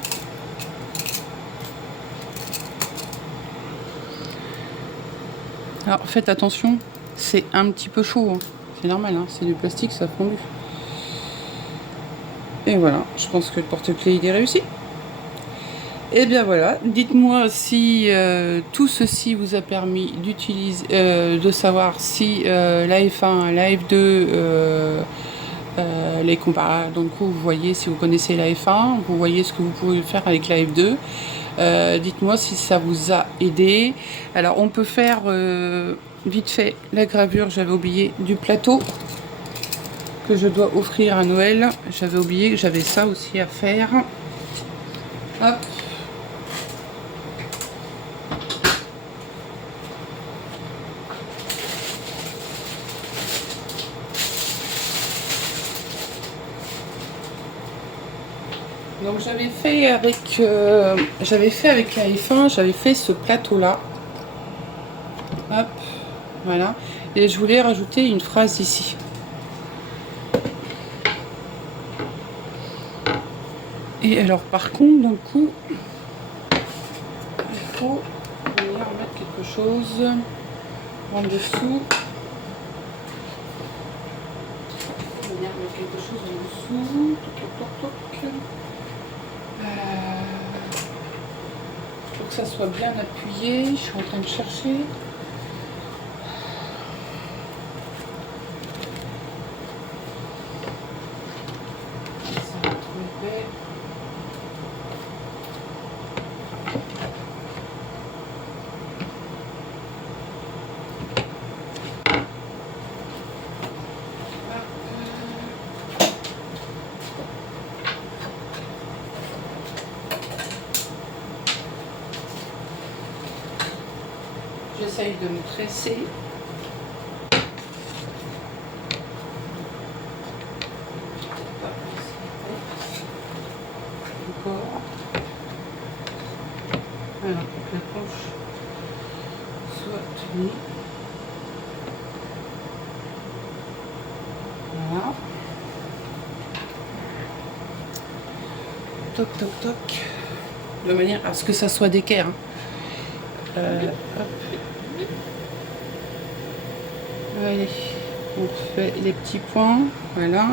Alors faites attention, c'est un petit peu chaud, hein. C'est normal, hein. C'est du plastique, ça a fondu. Et voilà, je pense que le porte-clés il est réussi. Et bien voilà, dites-moi si tout ceci vous a permis d'utiliser, de savoir si la F1, la F2, les comparables. Donc vous voyez, si vous connaissez la F1, vous voyez ce que vous pouvez faire avec la F2. Dites-moi si ça vous a aidé. Alors on peut faire vite fait la gravure, j'avais oublié, du plateau que je dois offrir à Noël. J'avais oublié que j'avais ça aussi à faire. Hop. Donc j'avais fait avec la F1, j'avais fait ce plateau là. Hop, voilà. Et je voulais rajouter une phrase ici. Et alors par contre, d'un coup, il faut venir mettre quelque chose en dessous. Venir mettre quelque chose en dessous. Toc, toc, toc, toc. Faut que ça soit bien appuyé. Je suis en train de chercher. Ça va trouver. J'essaye de me tresser. Encore. Alors, pour que la planche soit tenue. Voilà. Toc, toc, toc. De manière à ce que ça soit d'équerre. Hop. Allez, on fait les petits points, voilà.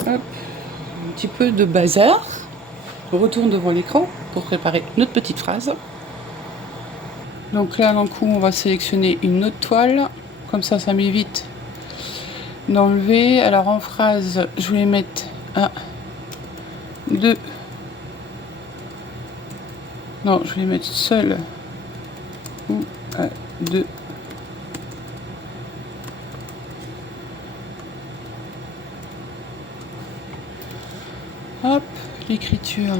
Hop, un petit peu de bazar. On retourne devant l'écran pour préparer notre petite phrase. Donc là, d'un coup, on va sélectionner une autre toile. Comme ça m'évite d'enlever. Alors en phrase, je vais mettre 1, 2. Non, je vais mettre seul. Ou 1, 2. Hop, l'écriture.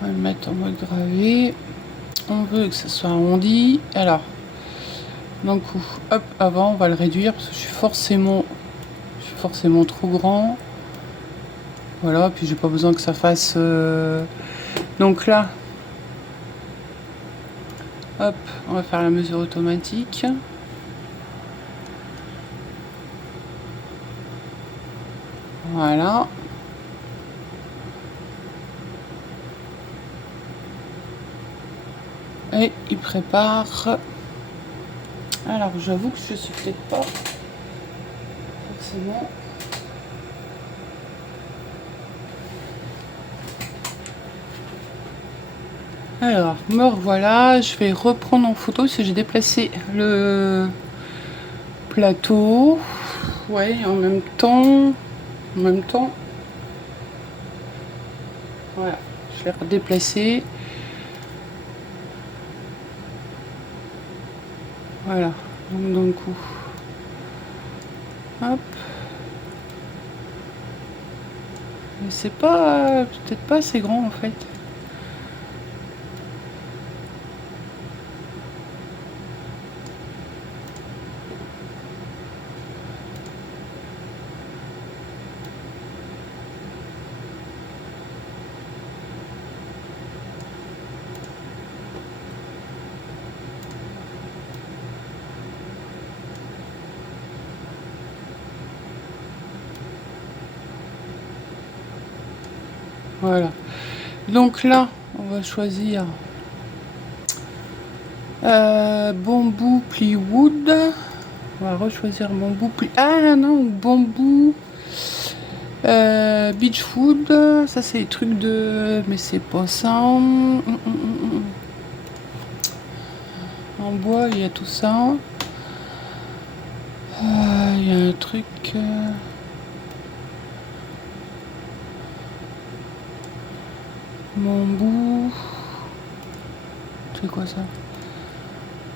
On va le mettre en mode gravé. On veut que ça soit arrondi. Alors, d'un coup, hop, avant, on va le réduire parce que je suis forcément trop grand. Voilà, puis j'ai pas besoin que ça fasse. Donc là, hop, on va faire la mesure automatique. Voilà. Et il prépare. Alors j'avoue que je suis peut-être pas forcément. Alors me revoilà, je vais reprendre en photo parce que j'ai déplacé le plateau. Ouais, en même temps. Voilà, je vais redéplacer. Voilà, donc d'un coup. Hop. Mais c'est pas... peut-être pas assez grand en fait. Voilà. Donc là, on va choisir bambou plywood. On va rechoisir bambou ply... Ah non, bambou beechwood. Ça c'est les trucs de... Mais c'est pas ça. En bois, il y a tout ça. Il y a un truc... bambou... C'est quoi ça?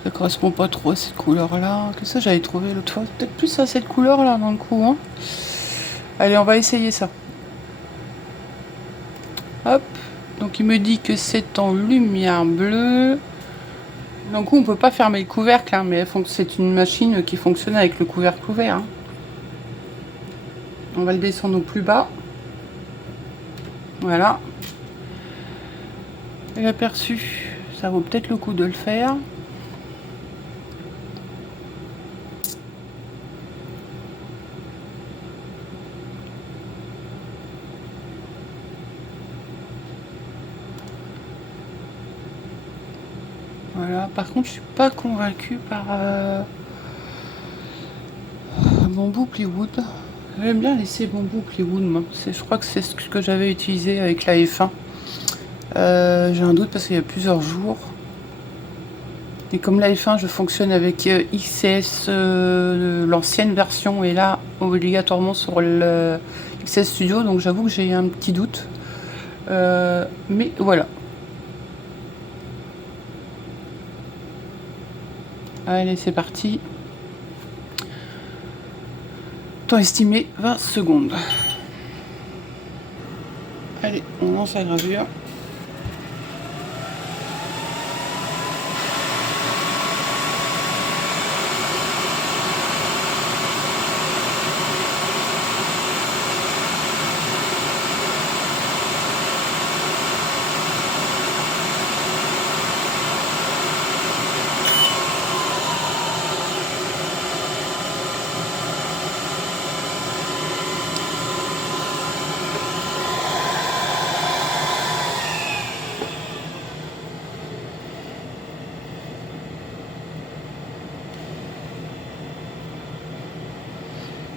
Ça correspond pas trop à cette couleur là. Qu'est-ce que j'avais trouvé l'autre fois? Peut-être plus à cette couleur là dans le coup. Hein. Allez, on va essayer ça. Hop. Donc il me dit que c'est en lumière bleue. Donc on peut pas fermer le couvercle, hein, mais c'est une machine qui fonctionne avec le couvercle ouvert. Hein. On va le descendre au plus bas. Voilà. Et l'aperçu, ça vaut peut-être le coup de le faire. Voilà, par contre je suis pas convaincue par bambou plywood. J'aime bien laisser bambou plywood moi. Je crois que c'est ce que j'avais utilisé avec la F1. J'ai un doute parce qu'il y a plusieurs jours. Et comme la F1 je fonctionne avec XS l'ancienne version et là obligatoirement sur le XS Studio, donc j'avoue que j'ai un petit doute. Mais voilà. Allez, c'est parti. Temps estimé 20 secondes. Allez, on lance la gravure.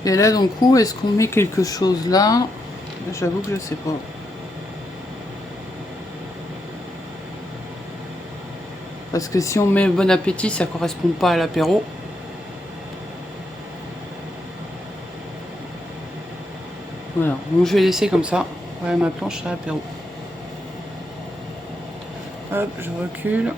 Et là, d'un coup, est-ce qu'on met quelque chose là? J'avoue que je sais pas. Parce que si on met bon appétit, ça correspond pas à l'apéro. Voilà, donc je vais laisser comme ça. Ouais, ma planche à apéro. Hop, je recule.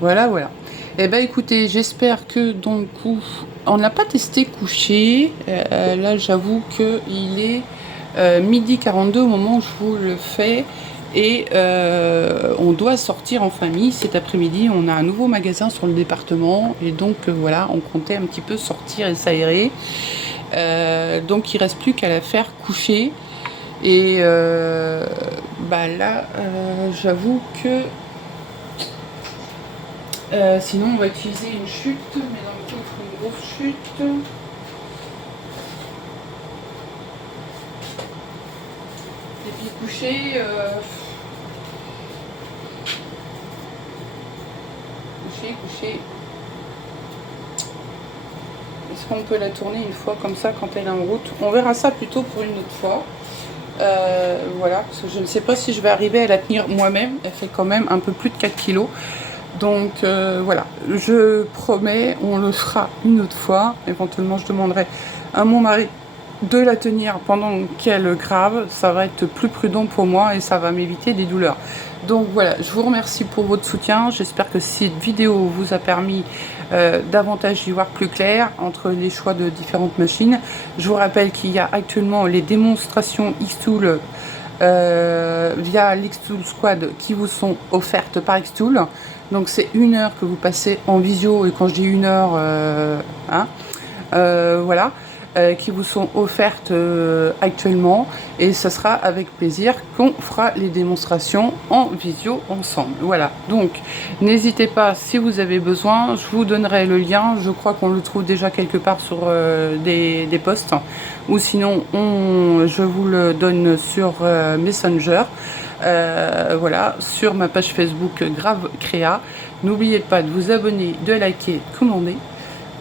Voilà, voilà. Eh ben écoutez, j'espère que donc coup, on n'a pas testé couché. Là, j'avoue que il est midi 42 au moment où je vous le fais. Et on doit sortir en famille cet après-midi. On a un nouveau magasin sur le département. Et donc voilà, on comptait un petit peu sortir et s'aérer. Donc il reste plus qu'à la faire coucher. Et bah là, j'avoue que sinon on va utiliser une chute, mais dans le cas il faut une grosse chute. Et puis coucher, coucher. Est-ce qu'on peut la tourner une fois comme ça quand elle est en route? On verra ça plutôt pour une autre fois. Voilà, parce que je ne sais pas si je vais arriver à la tenir moi-même. Elle fait quand même un peu plus de 4 kilos. Donc voilà, je promets, on le fera une autre fois. Éventuellement, je demanderai à mon mari de la tenir pendant qu'elle grave, ça va être plus prudent pour moi et ça va m'éviter des douleurs. Donc voilà, je vous remercie pour votre soutien. J'espère que cette vidéo vous a permis davantage d'y voir plus clair entre les choix de différentes machines. Je vous rappelle qu'il y a actuellement les démonstrations Xtool via l'Xtool Squad qui vous sont offertes par Xtool. Donc c'est 1 heure que vous passez en visio, et quand je dis 1 heure, voilà. Qui vous sont offertes actuellement, et ce sera avec plaisir qu'on fera les démonstrations en visio ensemble. Voilà, donc n'hésitez pas si vous avez besoin, je vous donnerai le lien, je crois qu'on le trouve déjà quelque part sur des posts, ou sinon je vous le donne sur Messenger. Voilà, sur ma page Facebook Grave Créa. N'oubliez pas de vous abonner, de liker,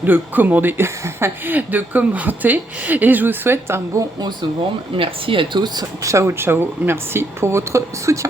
de commenter, et je vous souhaite un bon 11 novembre. Merci à tous, ciao ciao, merci pour votre soutien.